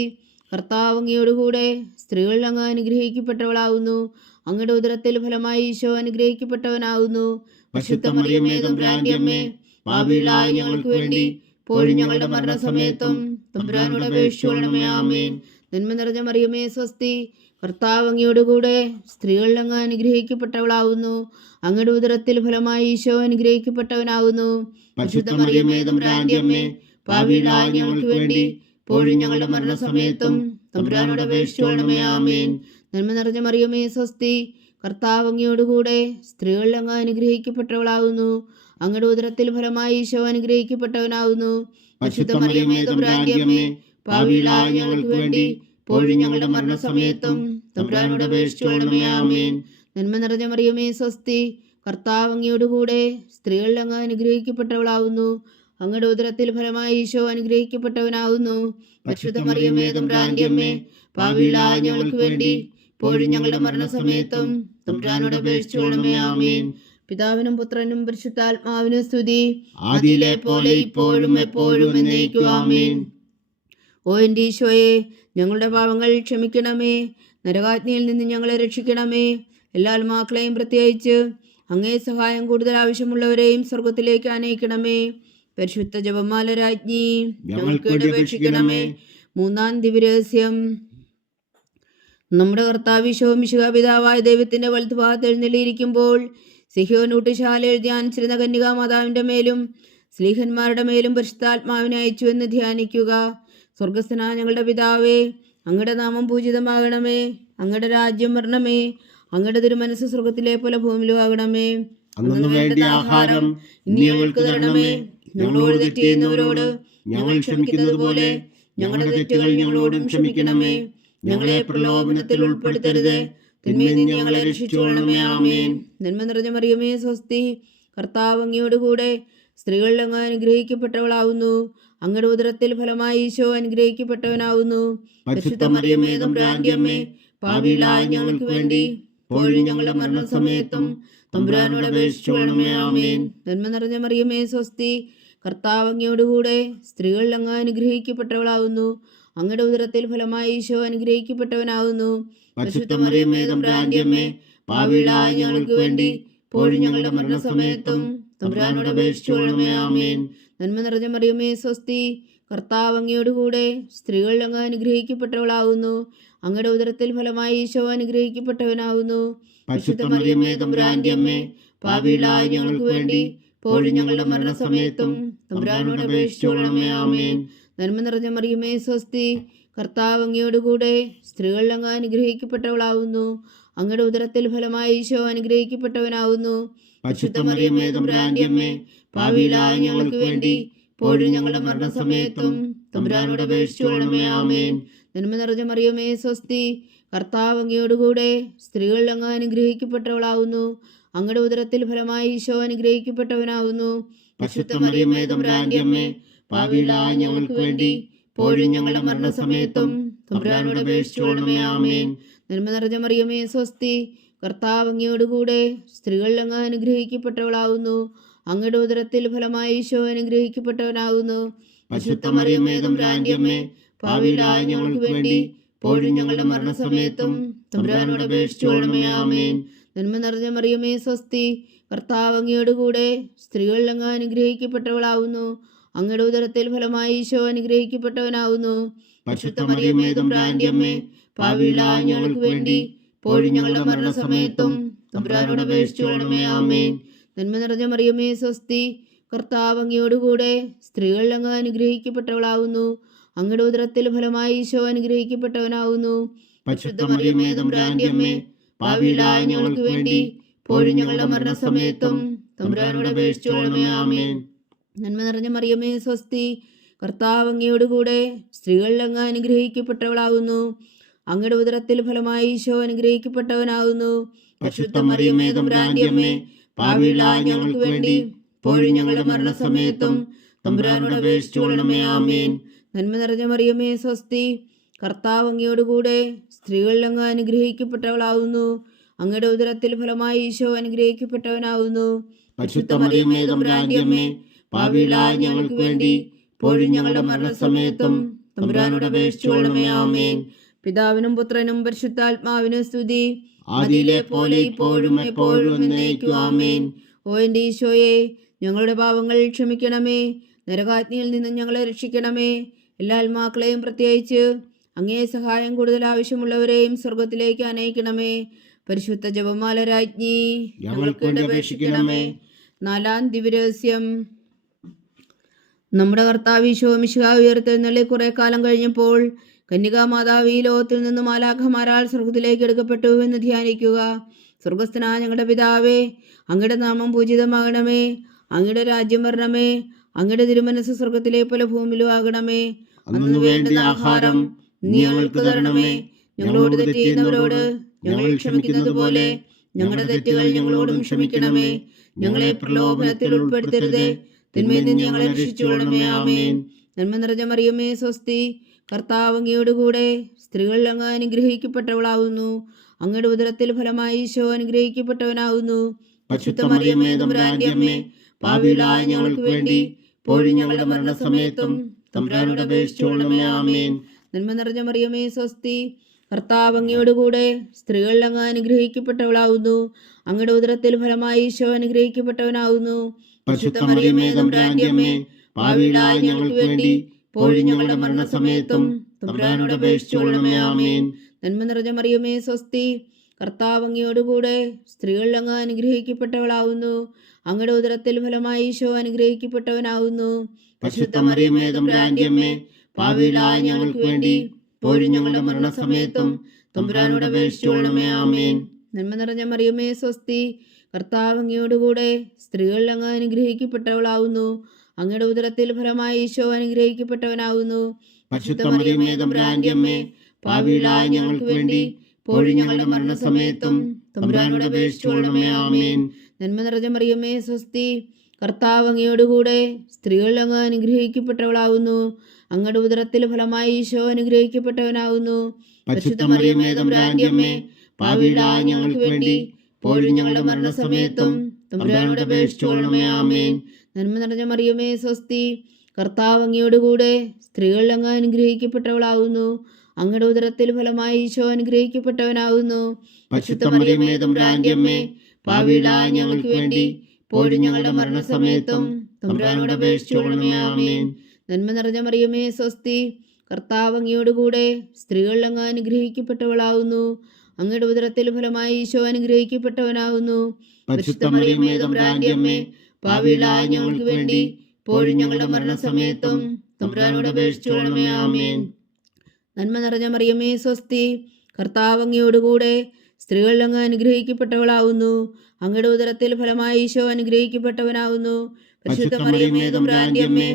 കർത്താവ് അങ്ങയോടുകൂടെ സ്ത്രീകളിൽ അങ്ങ് അനുഗ്രഹിക്കപ്പെട്ടവളാവുന്നു. അങ്ങയുടെ ഉദരത്തിൽ ഫലമായി ഈശോ അനുഗ്രഹിക്കപ്പെട്ടവനാവുന്നു. പരിശുദ്ധ മറിയമേ തമ്പുരാന്റെ അമ്മേ, പാപികളായ ഞങ്ങൾക്ക് വേണ്ടി ഇപ്പോഴും ഞങ്ങളുടെ മരണസമയത്തും തമ്പുരാനോട് അപേക്ഷിച്ചുകൊള്ളണമേ. ആമേൻ. നന്മ നിറഞ്ഞ മറിയമേ സ്വസ്തി, കർത്താവ് അങ്ങയോടുകൂടെ സ്ത്രീകളിൽ അങ്ങ് അനുഗ്രഹിക്കപ്പെട്ടവളാവുന്നു. അങ്ങയുടെ ഉദരത്തിൽ ഫലമായി ഈശോ അനുഗ്രഹിക്കപ്പെട്ടവനാവുന്നു. പരിശുദ്ധ മറിയമേ തമ്പുരാന്റെ അമ്മേ, പാപികളായ ഞങ്ങൾക്ക് വേണ്ടി ഇപ്പോഴും ഞങ്ങളുടെ മരണസമയത്തും തമ്പുരാനോട് അപേക്ഷിച്ചുകൊള്ളണമേ. ആമേൻ. നന്മ നിറഞ്ഞ മറിയമേ സ്വസ്തി, കർത്താവ് അങ്ങയോടുകൂടെ സ്ത്രീകളിൽ അങ്ങ് അനുഗ്രഹിക്കപ്പെട്ടവളാവുന്നു. അങ്ങയുടെ ഉദരത്തിൽ ഫലമായി ഈശോ അനുഗ്രഹിക്കപ്പെട്ടവനാവുന്നു. പരിശുദ്ധ മറിയമേ തമ്പുരാന്റെ അമ്മേ, പാപികളായ ഞങ്ങൾക്ക് വേണ്ടി ഇപ്പോഴും ഞങ്ങളുടെ മരണസമയത്തും തമ്പുരാനോട് അപേക്ഷിച്ചുകൊള്ളണമേ. ആമേൻ. നന്മ നിറഞ്ഞ മറിയമേ സ്വസ്തി, കർത്താവ് അങ്ങയോടുകൂടെ സ്ത്രീകളിൽ അങ്ങ് അനുഗ്രഹിക്കപ്പെട്ടവളാവുന്നു. അങ്ങയുടെ ഉദരത്തിൽ ഫലമായി ഈശോ അനുഗ്രഹിക്കപ്പെട്ടവനാവുന്നു. പരിശുദ്ധ മറിയമേ തമ്പുരാന്റെ അമ്മേ, പാപികളായ ഞങ്ങൾക്ക് വേണ്ടി ഇപ്പോഴും ഞങ്ങളുടെ മരണസമയത്തും തമ്പുരാനോട് അപേക്ഷിച്ചുകൊള്ളണമേ. ആമേൻ. പിതാവിനും പുത്രനും പരിശുദ്ധാത്മാവിനും സ്തുതി. ആദിയിലെ പോലെ ഇപ്പോഴും എപ്പോഴും എന്നേക്കും. ആമേൻ. ഓ എൻ്റെ ഈശോയെ, ഞങ്ങളുടെ പാപങ്ങൾ ക്ഷമിക്കണമേ. നരകാജ്ഞയിൽ നിന്ന് ഞങ്ങളെ രക്ഷിക്കണമേ. എല്ലാ ആത്മാക്കളെയും പ്രത്യേകിച്ച് അങ്ങേ സഹായം കൂടുതൽ ആവശ്യമുള്ളവരെയും സ്വർഗത്തിലേക്ക് ആനയിക്കണമേ. പരിശുദ്ധ ജപമാല രാജ്ഞി, ഞങ്ങൾക്ക് വേണ്ടി അപേക്ഷിക്കണമേ. മൂന്നാം ദിവ്യരഹസ്യം. നമ്മുടെ കർത്താവ് ഈശോ മിശിഹാ പിതാവായ ദൈവത്തിന്റെ വലത്തുഭാഗത്ത് എഴുന്നള്ളിയിരിക്കുമ്പോൾ സിഹ്യോൻ ഊട്ടുശാലയിൽ ധ്യാനിച്ചിരുന്ന കന്യകാമാതാവിന്റെ മേലും സ്ലീഹന്മാരുടെ മേലും പരിശുദ്ധാത്മാവിനെ അയച്ചു എന്ന് ധ്യാനിക്കുക. സ്വർഗസ്ഥനായ ഞങ്ങളുടെ പിതാവേ, അങ്ങയുടെ നാമം പൂജിതമാകണമേ. അങ്ങയുടെ രാജ്യം വരണമേ. അങ്ങയുടെ തിരുമനസ്സ് സ്വർഗത്തിലെ പോലെ ഭൂമിയിലും ആകണമേ. അന്നു വേണ്ട ആഹാരം ഇനി ഞങ്ങൾക്ക് തരണമേ. ഞങ്ങളോട് തെറ്റ് ചെയ്യുന്നവരോട് ഞങ്ങൾ ക്ഷമിക്കുന്നത് പോലെ ഞങ്ങളുടെ തെറ്റുകൾ ഞങ്ങളോടും ക്ഷമിക്കണമേ. ഞങ്ങളെ പ്രലോഭനത്തിൽ ഉൾപ്പെടുത്തരുത്, തിന്മയിൽ നിന്ന് ഞങ്ങളെ രക്ഷിച്ചുകൊള്ളണമേ. ആമേൻ. നന്മ നിറഞ്ഞ മറിയമേ സ്വസ്തി, കർത്താവ് അങ്ങയോടുകൂടെ സ്ത്രീകളിൽ അങ്ങ് അനുഗ്രഹിക്കപ്പെട്ടവളാവുന്നു. അങ്ങയുടെ ഉദരത്തിൽ ഫലമായി ഈശോ അനുഗ്രഹിക്കപ്പെട്ടവനാവുന്നു. പരിശുദ്ധ മറിയമേ തമ്പുരാന്റെ അമ്മേ, പാപികളായ ഞങ്ങൾക്ക് വേണ്ടി ഇപ്പോഴും ഞങ്ങളുടെ മരണസമയത്തും തമ്പുരാനോട് അപേക്ഷിച്ചുകൊള്ളണമേ. ആമേൻ. നന്മ നിറഞ്ഞ മറിയമേ സ്വസ്തി, കർത്താവ് അങ്ങയോടുകൂടെ സ്ത്രീകളിൽ അങ്ങ് അനുഗ്രഹിക്കപ്പെട്ടവളാവുന്നു. അങ്ങയുടെ ഉദരത്തിൽ ഫലമായി ഈശോ അനുഗ്രഹിക്കപ്പെട്ടവനാവുന്നു. പരിശുദ്ധ മറിയമേ തമ്പുരാന്റെ അമ്മേ, പാപികളായ ഞങ്ങൾക്ക് വേണ്ടി ഇപ്പോഴും ഞങ്ങളുടെ മരണസമയത്തും തമ്പുരാനോട് അപേക്ഷിച്ചുകൊള്ളണമേ. ആമേൻ. നന്മ നിറഞ്ഞ മറിയമേ സ്വസ്തി, കർത്താവ് അങ്ങയോടുകൂടെ സ്ത്രീകളിൽ അങ്ങ് അനുഗ്രഹിക്കപ്പെട്ടവളാവുന്നു. അങ്ങയുടെ ഉദരത്തിൽ ഫലമായി ഈശോ അനുഗ്രഹിക്കപ്പെട്ടവനാവുന്നു. പരിശുദ്ധ മറിയമേ തമ്പുരാന്റെ അമ്മേ, പാപികളായ ഞങ്ങൾക്ക് വേണ്ടി ഇപ്പോഴും ഞങ്ങളുടെ മരണസമയത്തും തമ്പുരാനോട് അപേക്ഷിച്ചുകൊള്ളണമേ. ആമേൻ. നന്മ നിറഞ്ഞ മറിയമേ സ്വസ്തി, കർത്താവ് അങ്ങയോടുകൂടെ സ്ത്രീകളിൽ അങ്ങ് അനുഗ്രഹിക്കപ്പെട്ടവളാവുന്നു. അങ്ങയുടെ ഉദരത്തിൽ ഫലമായി ഈശോ അനുഗ്രഹിക്കപ്പെട്ടവനാവുന്നു. പരിശുദ്ധ മറിയമേ തമ്പുരാന്റെ അമ്മേ, പാപികളായ ഞങ്ങൾക്ക് വേണ്ടി ഇപ്പോഴും ഞങ്ങളുടെ മരണസമയത്തും തമ്പുരാനോട് അപേക്ഷിച്ചുകൊള്ളണമേ. ആമേൻ. നന്മ നിറഞ്ഞ മറിയമേ സ്വസ്തി, കർത്താവ് അങ്ങയോടുകൂടെ സ്ത്രീകളിൽ അങ്ങ് അനുഗ്രഹിക്കപ്പെട്ടവളാവുന്നു. അങ്ങയുടെ ഉദരത്തിൽ ഫലമായി ഈശോ അനുഗ്രഹിക്കപ്പെട്ടവനാവുന്നു. പരിശുദ്ധ മറിയമേ തമ്പുരാന്റെ അമ്മേ, പാപികളായ ഞങ്ങൾക്ക് വേണ്ടി ഇപ്പോഴും ഞങ്ങളുടെ മരണസമയത്തും തമ്പുരാനോട് അപേക്ഷിച്ചുകൊള്ളണമേ. ആമേൻ. നന്മ നിറഞ്ഞ മറിയമേ സ്വസ്തി, കർത്താവ് അങ്ങയോടുകൂടെ സ്ത്രീകളിൽ അങ്ങ് അനുഗ്രഹിക്കപ്പെട്ടവളാവുന്നു. അങ്ങയുടെ ഉദരത്തിൽ ഫലമായി ഈശോ അനുഗ്രഹിക്കപ്പെട്ടവനാവുന്നു. പരിശുദ്ധ മറിയമേ തമ്പുരാന്റെ അമ്മേ, പാപികളായ ഞങ്ങൾക്ക് വേണ്ടി ഇപ്പോഴും ഞങ്ങളുടെ മരണസമയത്തും തമ്പുരാനോട് അപേക്ഷിച്ചുകൊള്ളണമേ. ആമേൻ. നന്മ നിറഞ്ഞ മറിയമേ സ്വസ്തി, കർത്താവ് അങ്ങയോടുകൂടെ സ്ത്രീകളിൽ അങ്ങ് അനുഗ്രഹിക്കപ്പെട്ടവളാവുന്നു. അങ്ങയുടെ ഉദരത്തിൽ ഫലമായി ഈശോ അനുഗ്രഹിക്കപ്പെട്ടവനാവുന്നു. പരിശുദ്ധ മറിയമേ തമ്പുരാന്റെ അമ്മേ, പാപികളായ ഞങ്ങൾക്ക് വേണ്ടി ഇപ്പോഴും ഞങ്ങളുടെ മരണസമയത്തും തമ്പുരാനോട് അപേക്ഷിച്ചുകൊള്ളണമേ. ആമേൻ. നന്മ നിറഞ്ഞ മറിയമേ സ്വസ്തി, കർത്താവ് അങ്ങയോടുകൂടെ സ്ത്രീകളിൽ അങ്ങ് അനുഗ്രഹിക്കപ്പെട്ടവളാവുന്നു. അങ്ങയുടെ ഉദരത്തിൽ ഫലമായി ഈശോ അനുഗ്രഹിക്കപ്പെട്ടവനാവുന്നു. പരിശുദ്ധ മറിയമേ തമ്പുരാന്റെ അമ്മേ, പാപികളായ ഞങ്ങൾക്ക് വേണ്ടി ഇപ്പോഴും ഞങ്ങളുടെ മരണസമയത്തും തമ്പുരാനോട് അപേക്ഷിച്ചുകൊള്ളണമേ. ആമേൻ. നന്മ നിറഞ്ഞ മറിയമേ സ്വസ്തി, കർത്താവ് അങ്ങയോടുകൂടെ സ്ത്രീകളിൽ അങ്ങ് അനുഗ്രഹിക്കപ്പെട്ടവളാവുന്നു. അങ്ങയുടെ ഉദരത്തിൽ ഫലമായി ഈശോ അനുഗ്രഹിക്കപ്പെട്ടവനാവുന്നു. പരിശുദ്ധ മറിയമേ തമ്പുരാന്റെ അമ്മേ, പാപികളായ ഞങ്ങൾക്ക് വേണ്ടി ഇപ്പോഴും ഞങ്ങളുടെ മരണസമയത്തും തമ്പുരാനോട് അപേക്ഷിച്ചുകൊള്ളണമേ. ആമേൻ. നന്മ നിറഞ്ഞ മറിയമേ സ്വസ്തി, കർത്താവ് അങ്ങയോടുകൂടെ സ്ത്രീകളിൽ അങ്ങ് അനുഗ്രഹിക്കപ്പെട്ടവളാവുന്നു. അങ്ങയുടെ ഉദരത്തിൽ ഫലമായി ഈശോ അനുഗ്രഹിക്കപ്പെട്ടവനാവുന്നു. പരിശുദ്ധ മറിയമേ തമ്പുരാന്റെ അമ്മേ, പാപികളായ ഞങ്ങൾക്ക് വേണ്ടി ഇപ്പോഴും ഞങ്ങളുടെ മരണസമയത്തും തമ്പുരാനോട് അപേക്ഷിച്ചുകൊള്ളണമേ. ആമേൻ. പിതാവിനും പുത്രനും പരിശുദ്ധാത്മാവിനും സ്തുതി. ആദിയിലെ പോലെ ഇപ്പോഴും എപ്പോഴും എന്നേക്കും. ആമേൻ. ഓ എൻ്റെ ഈശോയെ, ഞങ്ങളുടെ പാപങ്ങൾ ക്ഷമിക്കണമേ. നരകാഗ്നിയിൽ നിന്ന് ഞങ്ങളെ രക്ഷിക്കണമേ. എല്ലാ ആത്മാക്കളെയും പ്രത്യേകിച്ച് അങ്ങേ സഹായം കൂടുതൽ ആവശ്യമുള്ളവരെയും സ്വർഗത്തിലേക്ക് അനയിക്കണമേ. പരിശുദ്ധ ജപമാല രാജ്ഞി ഞങ്ങൾക്ക് വേണ്ടി അപേക്ഷിക്കണമേ. 4-ാം ദിവ്യരഹസ്യം. നമ്മുടെ കർത്താവ് ഈശോ മിശിഹാ ഉയർത്തെഴുന്നള്ളി കുറെ കാലം കഴിഞ്ഞപ്പോൾ കന്യകാമാതാവ് ഈ ലോകത്തിൽ നിന്ന് മാലാഖമാരാൽ സ്വർഗത്തിലേക്ക് എടുക്കപ്പെട്ടു എന്ന് ധ്യാനിക്കുക. സ്വർഗസ്ഥനായ ഞങ്ങളുടെ പിതാവേ, അങ്ങയുടെ നാമം പൂജിതമാകണമേ. അങ്ങയുടെ രാജ്യം വരണമേ. അങ്ങയുടെ തിരുമനസ് സ്വർഗത്തിലെ പോലെ ഭൂമിയിലും ആകണമേ. അന്നു വേണ്ട ആഹാരം നീ ഞങ്ങൾക്ക് തരണമേ. ഞങ്ങളോട് തെറ്റ് ചെയ്യുന്നവരോട് ഞങ്ങൾ ക്ഷമിക്കുന്നത് പോലെ ഞങ്ങളുടെ തെറ്റുകൾ ഞങ്ങളോടും ക്ഷമിക്കണമേ. ഞങ്ങളെ പ്രലോഭനത്തിൽ ഉൾപ്പെടുത്തരുതേ, തിന്മയിൽ നിന്ന് ഞങ്ങളെ രക്ഷിച്ചുകൊള്ളണമേ. ആമേൻ. നന്മ നിറഞ്ഞ മറിയമേ, സ്വസ്തി. കർത്താവ് അങ്ങയോടുകൂടെ സ്ത്രീകളിൽ അങ്ങ് അനുഗ്രഹിക്കപ്പെട്ടവളാവുന്നു. അങ്ങയുടെ ഉദരത്തിൽ ഫലമായി ഈശോ അനുഗ്രഹിക്കപ്പെട്ടവനാവുന്നു. പരിശുദ്ധ മറിയമേ, തമ്പുരാന്റെ അമ്മേ, പാപികളായ ഞങ്ങൾക്ക് വേണ്ടി ഇപ്പോഴും ഞങ്ങളുടെ മരണസമയത്തും തമ്പുരാനോട് അപേക്ഷിച്ചുകൊള്ളണമേ. ആമേൻ. നന്മ നിറഞ്ഞ മറിയമേ, സ്വസ്തി. കർത്താവ് അങ്ങയോടുകൂടെ സ്ത്രീകളിൽ അങ്ങ് അനുഗ്രഹിക്കപ്പെട്ടവളാവുന്നു. അങ്ങയുടെ ഉദരത്തിൽ ഫലമായി ഈശോ അനുഗ്രഹിക്കപ്പെട്ടവനാവുന്നു. പരിശുദ്ധ മറിയമേ, തമ്പുരാന്റെ അമ്മേ, പാപികളായ ഞങ്ങൾക്ക് വേണ്ടി ഇപ്പോഴും ഞങ്ങളുടെ മരണസമയത്തും തമ്പുരാനോട് അപേക്ഷിച്ചുകൊള്ളണമേ. ആമേൻ. നന്മ നിറഞ്ഞ മറിയമേ, സ്വസ്തി. കർത്താവ് അങ്ങയോടുകൂടെ സ്ത്രീകളിൽ അങ്ങ് അനുഗ്രഹിക്കപ്പെട്ടവളാവുന്നു. അങ്ങയുടെ ഉദരത്തിൽ ഫലമായി ഈശോ അനുഗ്രഹിക്കപ്പെട്ടവനാവുന്നു. പരിശുദ്ധ മറിയമേ, തമ്പുരാന്റെ അമ്മേ, പാപികളായ ഞങ്ങൾക്ക് വേണ്ടി ഇപ്പോഴും ഞങ്ങളുടെ മരണസമയത്തും തമ്പുരാനോട് അപേക്ഷിച്ചുകൊള്ളണമേ. ആമേൻ. നന്മ നിറഞ്ഞ മറിയമേ, സ്വസ്തി. കർത്താവ് അങ്ങയോടുകൂടെ സ്ത്രീകളിൽ അങ്ങ് അനുഗ്രഹിക്കപ്പെട്ടവളാവുന്നു. അങ്ങയുടെ ഉദരത്തിൽ ഫലമായി ഈശോ അനുഗ്രഹിക്കപ്പെട്ടവനാവുന്നു. പരിശുദ്ധ മറിയമേ, തമ്പുരാന്റെ അമ്മേ, പാപികളായ ഞങ്ങൾക്ക് വേണ്ടി ഇപ്പോഴും ഞങ്ങളുടെ മരണസമയത്തും തമ്പുരാനോട് അപേക്ഷിച്ചുകൊള്ളണമേ. ആമേൻ. നന്മ നിറഞ്ഞ മറിയമേ, സ്വസ്തി. കർത്താവ് അങ്ങയോടുകൂടെ സ്ത്രീകളിൽ അങ്ങ് അനുഗ്രഹിക്കപ്പെട്ടവളാവുന്നു. അങ്ങയുടെ ഉദരത്തിൽ ഫലമായി ഈശോ അനുഗ്രഹിക്കപ്പെട്ടവനാവുന്നു. പരിശുദ്ധ മറിയമേ, തമ്പുരാന്റെ അമ്മേ, പാപികളായ ഞങ്ങൾക്ക് വേണ്ടി ഇപ്പോഴും ഞങ്ങളുടെ മരണസമയത്തും തമ്പുരാനോട് അപേക്ഷിച്ചുകൊള്ളണമേ. ആമേൻ. നന്മ നിറഞ്ഞ മറിയമേ, സ്വസ്തി. കർത്താവ് അങ്ങയോടുകൂടെ സ്ത്രീകളിൽ അങ്ങ് അനുഗ്രഹിക്കപ്പെട്ടവളാവുന്നു. അങ്ങയുടെ ഉദരത്തിൽ ഫലമായി ഈശോ അനുഗ്രഹിക്കപ്പെട്ടവനാവുന്നു. പരിശുദ്ധ മറിയമേ, തമ്പുരാന്റെ അമ്മേ, പാപികളായ ഞങ്ങൾക്ക് വേണ്ടി ഇപ്പോഴും ഞങ്ങളുടെ മരണസമയത്തും തമ്പുരാനോട് അപേക്ഷിച്ചുകൊള്ളണമേ. ആമേൻ. നന്മ നിറഞ്ഞ മറിയമേ, സ്വസ്തി. കർത്താവ് അങ്ങയോടുകൂടെ സ്ത്രീകളിൽ അങ്ങ് അനുഗ്രഹിക്കപ്പെട്ടവളാവുന്നു. അങ്ങയുടെ ഉദരത്തിൽ ഫലമായി ഈശോ അനുഗ്രഹിക്കപ്പെട്ടവനാവുന്നു. പരിശുദ്ധ മറിയമേ, തമ്പുരാന്റെ അമ്മേ, പാപികളായ ഞങ്ങൾക്ക് വേണ്ടി ഇപ്പോഴും ഞങ്ങളുടെ മരണസമയത്തും തമ്പുരാനോട് അപേക്ഷിച്ചുകൊള്ളണമേ. ആമേൻ. നന്മ നിറഞ്ഞ മറിയമേ, സ്വസ്തി. കർത്താവ് അങ്ങയോടുകൂടെ സ്ത്രീകളിൽ അങ്ങ് അനുഗ്രഹിക്കപ്പെട്ടവളാവുന്നു. അങ്ങയുടെ ഉദരത്തിൽ ഫലമായി ഈശോ അനുഗ്രഹിക്കപ്പെട്ടവനാവുന്നു. പരിശുദ്ധ മറിയമേ, തമ്പുരാന്റെ അമ്മേ,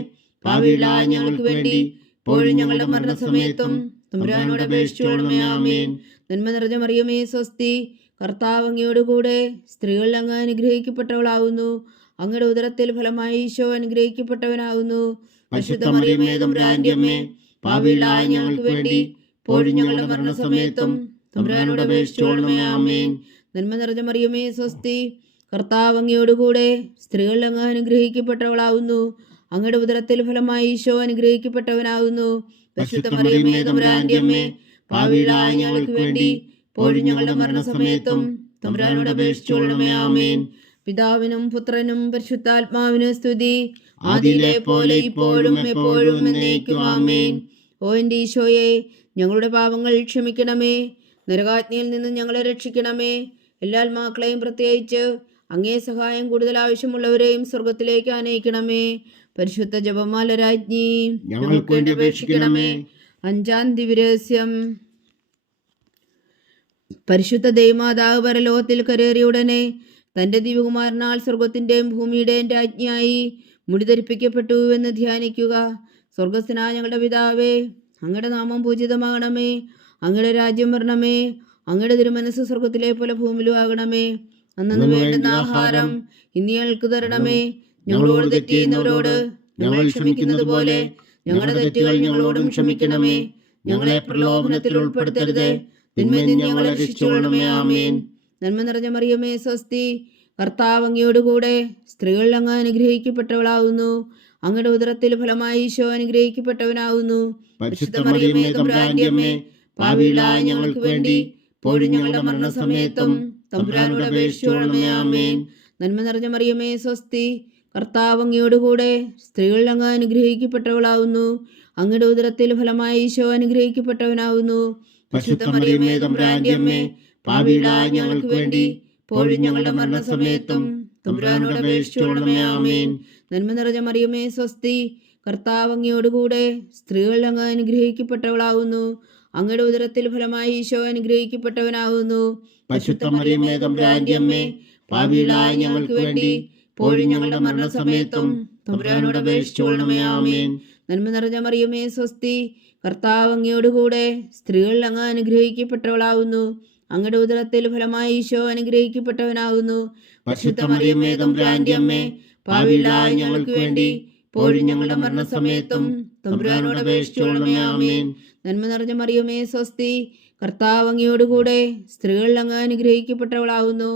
പാപികളായ ഞങ്ങൾക്ക് വേണ്ടി ഇപ്പോഴും ഞങ്ങളുടെ മരണസമയത്തും തമ്പുരാനോട് അപേക്ഷിച്ചുകൊള്ളണമേ. ആമേൻ. നന്മ നിറഞ്ഞ മറിയമേ, സ്വസ്തി. കർത്താവ് അങ്ങയോടുകൂടെ സ്ത്രീകളിൽ അങ്ങ് അനുഗ്രഹിക്കപ്പെട്ടവളാവുന്നു. അങ്ങയുടെ ഉദരത്തിൽ ഫലമായി ഈശോ അനുഗ്രഹിക്കപ്പെട്ടവനാവുന്നു. പരിശുദ്ധ മറിയമേ, തമ്പുരാന്റെ അമ്മേ, പാപികളായ ഞങ്ങൾക്ക് വേണ്ടി ഇപ്പോഴും ഞങ്ങളുടെ മരണസമയത്തും തമ്പുരാനോട് അപേക്ഷിച്ചുകൊള്ളണമേ. ആമേൻ. നന്മ നിറഞ്ഞ മറിയമേ, സ്വസ്തി. കർത്താവ് അങ്ങയോടുകൂടെ സ്ത്രീകളിൽ അങ്ങ് അനുഗ്രഹിക്കപ്പെട്ടവളാവുന്നു. അങ്ങയുടെ ഉദരത്തിൽ ഫലമായി ഈശോ അനുഗ്രഹിക്കപ്പെട്ടവനാവുന്നു. പരിശുദ്ധ മറിയമേ, തമ്പുരാന്റെ അമ്മേ, പാപികളായ ഞങ്ങൾക്ക് വേണ്ടി ഇപ്പോഴും ഞങ്ങളുടെ മരണസമയത്തും തമ്പുരാനോട് അപേക്ഷിച്ചുകൊള്ളണമേ. ആമേൻ. പിതാവിനും പുത്രനും പരിശുദ്ധാത്മാവിനും സ്തുതി. ആദിയിലെ പോലെ ഇപ്പോഴും എപ്പോഴും എന്നേക്കും. ആമേൻ. ഓ എൻ്റെ ഈശോയെ, ഞങ്ങളുടെ പാപങ്ങൾ ക്ഷമിക്കണമേ. നരകാഗ്നിയിൽ നിന്ന് ഞങ്ങളെ രക്ഷിക്കണമേ. എല്ലാ ആത്മാക്കളെയും പ്രത്യേകിച്ച് അങ്ങേ സഹായം കൂടുതൽ ആവശ്യമുള്ളവരെയും സ്വർഗത്തിലേക്ക് അനയിക്കണമേ. പരിശുദ്ധ ജപമാല രാജ്ഞി ഞങ്ങൾക്ക് വേണ്ടി അപേക്ഷിക്കണമേ. 5-ാം ദിവ്യരഹസ്യം. പരിശുദ്ധ ദൈവമാതാവ് പരലോകത്തിൽ കരേറിയ ഉടനെ തൻ്റെ ദിവ്യകുമാരനാൽ സ്വർഗത്തിൻ്റെയും ഭൂമിയുടെയും രാജ്ഞിയായി മുടിധരിപ്പിക്കപ്പെട്ടു എന്ന് ധ്യാനിക്കുക. സ്വർഗസ്ഥനായ ഞങ്ങളുടെ പിതാവേ, അങ്ങയുടെ നാമം പൂജിതമാകണമേ. അങ്ങയുടെ രാജ്യം വരണമേ. അങ്ങയുടെ തിരുമനസ് സ്വർഗത്തിലെ പോലെ ഭൂമിയിലും ആകണമേ. അന്നു വേണ്ടുന്ന ആഹാരം ഇന്ന് ഞങ്ങൾക്ക് തരണമേ. ഞങ്ങളോട് തെറ്റ് ചെയ്യുന്നവരോട് ഞങ്ങൾ ക്ഷമിക്കുന്നത് പോലെ ഞങ്ങളുടെ തെറ്റുകൾ ഞങ്ങളോടും ക്ഷമിക്കണമേ. ഞങ്ങളെ പ്രലോഭനത്തിൽ ഉൾപ്പെടുത്തരുതേ, തിന്മയിൽ നിന്ന് ഞങ്ങളെ രക്ഷിച്ചുകൊള്ളണമേ. ആമേൻ. നന്മ നിറഞ്ഞ മറിയമേ, സ്വസ്തി. കർത്താവ് അങ്ങയോടുകൂടെ സ്ത്രീകളിൽ അങ്ങ് അനുഗ്രഹിക്കപ്പെട്ടവളാവുന്നു. അങ്ങയുടെ ഉദരത്തിൽ ഫലമായി ഈശോ അനുഗ്രഹിക്കപ്പെട്ടവനാവുന്നു. പരിശുദ്ധ മറിയമേ, തമ്പുരാന്റെ അമ്മേ, പാപികളായ ഞങ്ങൾക്ക് വേണ്ടി ഇപ്പോഴും ഞങ്ങളുടെ മരണസമയത്തും തമ്പുരാനോട് അപേക്ഷിച്ചുകൊള്ളണമേ. ആമേൻ. നന്മ നിറഞ്ഞ മറിയമേ, സ്വസ്തി. കർത്താവ് അങ്ങയോടുകൂടെ സ്ത്രീകളിൽ അങ്ങ് അനുഗ്രഹിക്കപ്പെട്ടവളാവുന്നു. അങ്ങയുടെ ഉദരത്തിൽ ഫലമായി ഈശോ അനുഗ്രഹിക്കപ്പെട്ടവനാവുന്നു. പരിശുദ്ധ മറിയമേ തമ്പുരാന്റെ അമ്മേ, പാപികളായ ഞങ്ങൾക്ക് വേണ്ടി ഇപ്പോഴും ഞങ്ങളുടെ മരണസമയത്തും തമ്പുരാനോട് അപേക്ഷിച്ചുകൊള്ളണമേ. ആമേൻ. നന്മ നിറഞ്ഞ മറിയമേ സ്വസ്തി, കർത്താവ് അങ്ങയോടുകൂടെ സ്ത്രീകളിൽ അങ്ങ് അനുഗ്രഹിക്കപ്പെട്ടവളാവുന്നു. അങ്ങയുടെ ഉദരത്തിൽ ഫലമായി ഈശോ അനുഗ്രഹിക്കപ്പെട്ടവനാവുന്നു. പരിശുദ്ധ മറിയമേ തമ്പുരാന്റെ അമ്മേ, പാപികളായ ഞങ്ങൾക്ക് വേണ്ടി ഇപ്പോഴും ഞങ്ങളുടെ മരണസമയത്തും തമ്പുരാനോട് അപേക്ഷിച്ചുകൊള്ളണമേ. ആമേൻ. നന്മ നിറഞ്ഞ മറിയമേ സ്വസ്തി, കർത്താവ് അങ്ങയോടുകൂടെ സ്ത്രീകളിൽ അങ്ങ് അനുഗ്രഹിക്കപ്പെട്ടവളാവുന്നു. അങ്ങയുടെ ഉദരത്തിൽ ഫലമായി ഈശോ അനുഗ്രഹിക്കപ്പെട്ടവനാകുന്നു. പരിശുദ്ധ മറിയമേ തമ്പുരാന്റെ അമ്മേ, പാപികളായ ഞങ്ങൾക്ക് വേണ്ടി ഇപ്പോഴും ഞങ്ങളുടെ മരണസമയത്തും തമ്പുരാനോട് അപേക്ഷിച്ചുകൊള്ളണമേ. ആമേൻ. നന്മ നിറഞ്ഞ മറിയമേ സ്വസ്തി, കർത്താവ് അങ്ങയോടുകൂടെ സ്ത്രീകളിൽ അങ്ങ് അനുഗ്രഹിക്കപ്പെട്ടവളാവുന്നു.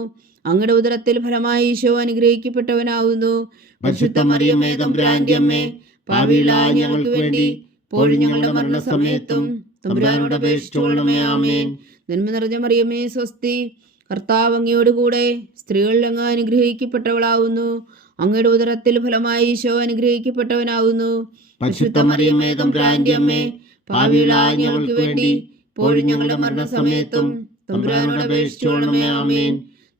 അങ്ങയുടെ ഉദരത്തിൽ ഫലമായി ഈശോ അനുഗ്രഹിക്കപ്പെട്ടവനാകുന്നു. പരിശുദ്ധ മറിയമേ തമ്പുരാന്റെ അമ്മേ, പാപികളായ ഞങ്ങൾക്ക് വേണ്ടി ഇപ്പോഴും ഞങ്ങളുടെ മരണസമയത്തും തമ്പുരാനോട് അപേക്ഷിച്ചുകൊള്ളണമേ. ആമേൻ. നന്മ നിറഞ്ഞ മറിയമേ സ്വസ്തി, കർത്താവ് അങ്ങയോടുകൂടെ സ്ത്രീകളിൽ അങ്ങ് അനുഗ്രഹിക്കപ്പെട്ടവളാവുന്നു. അങ്ങയുടെ ഉദരത്തിൽ ഫലമായി ഈശോ അനുഗ്രഹിക്കപ്പെട്ടവനാകുന്നു. പരിശുദ്ധ മറിയമേ തമ്പുരാന്റെ അമ്മേ, പാപികളായ ഞങ്ങൾക്ക് വേണ്ടി ഇപ്പോഴും ഞങ്ങളുടെ മരണസമയത്തും തമ്പുരാനോട് അപേക്ഷിച്ചുകൊള്ളണമേ. ആമേൻ.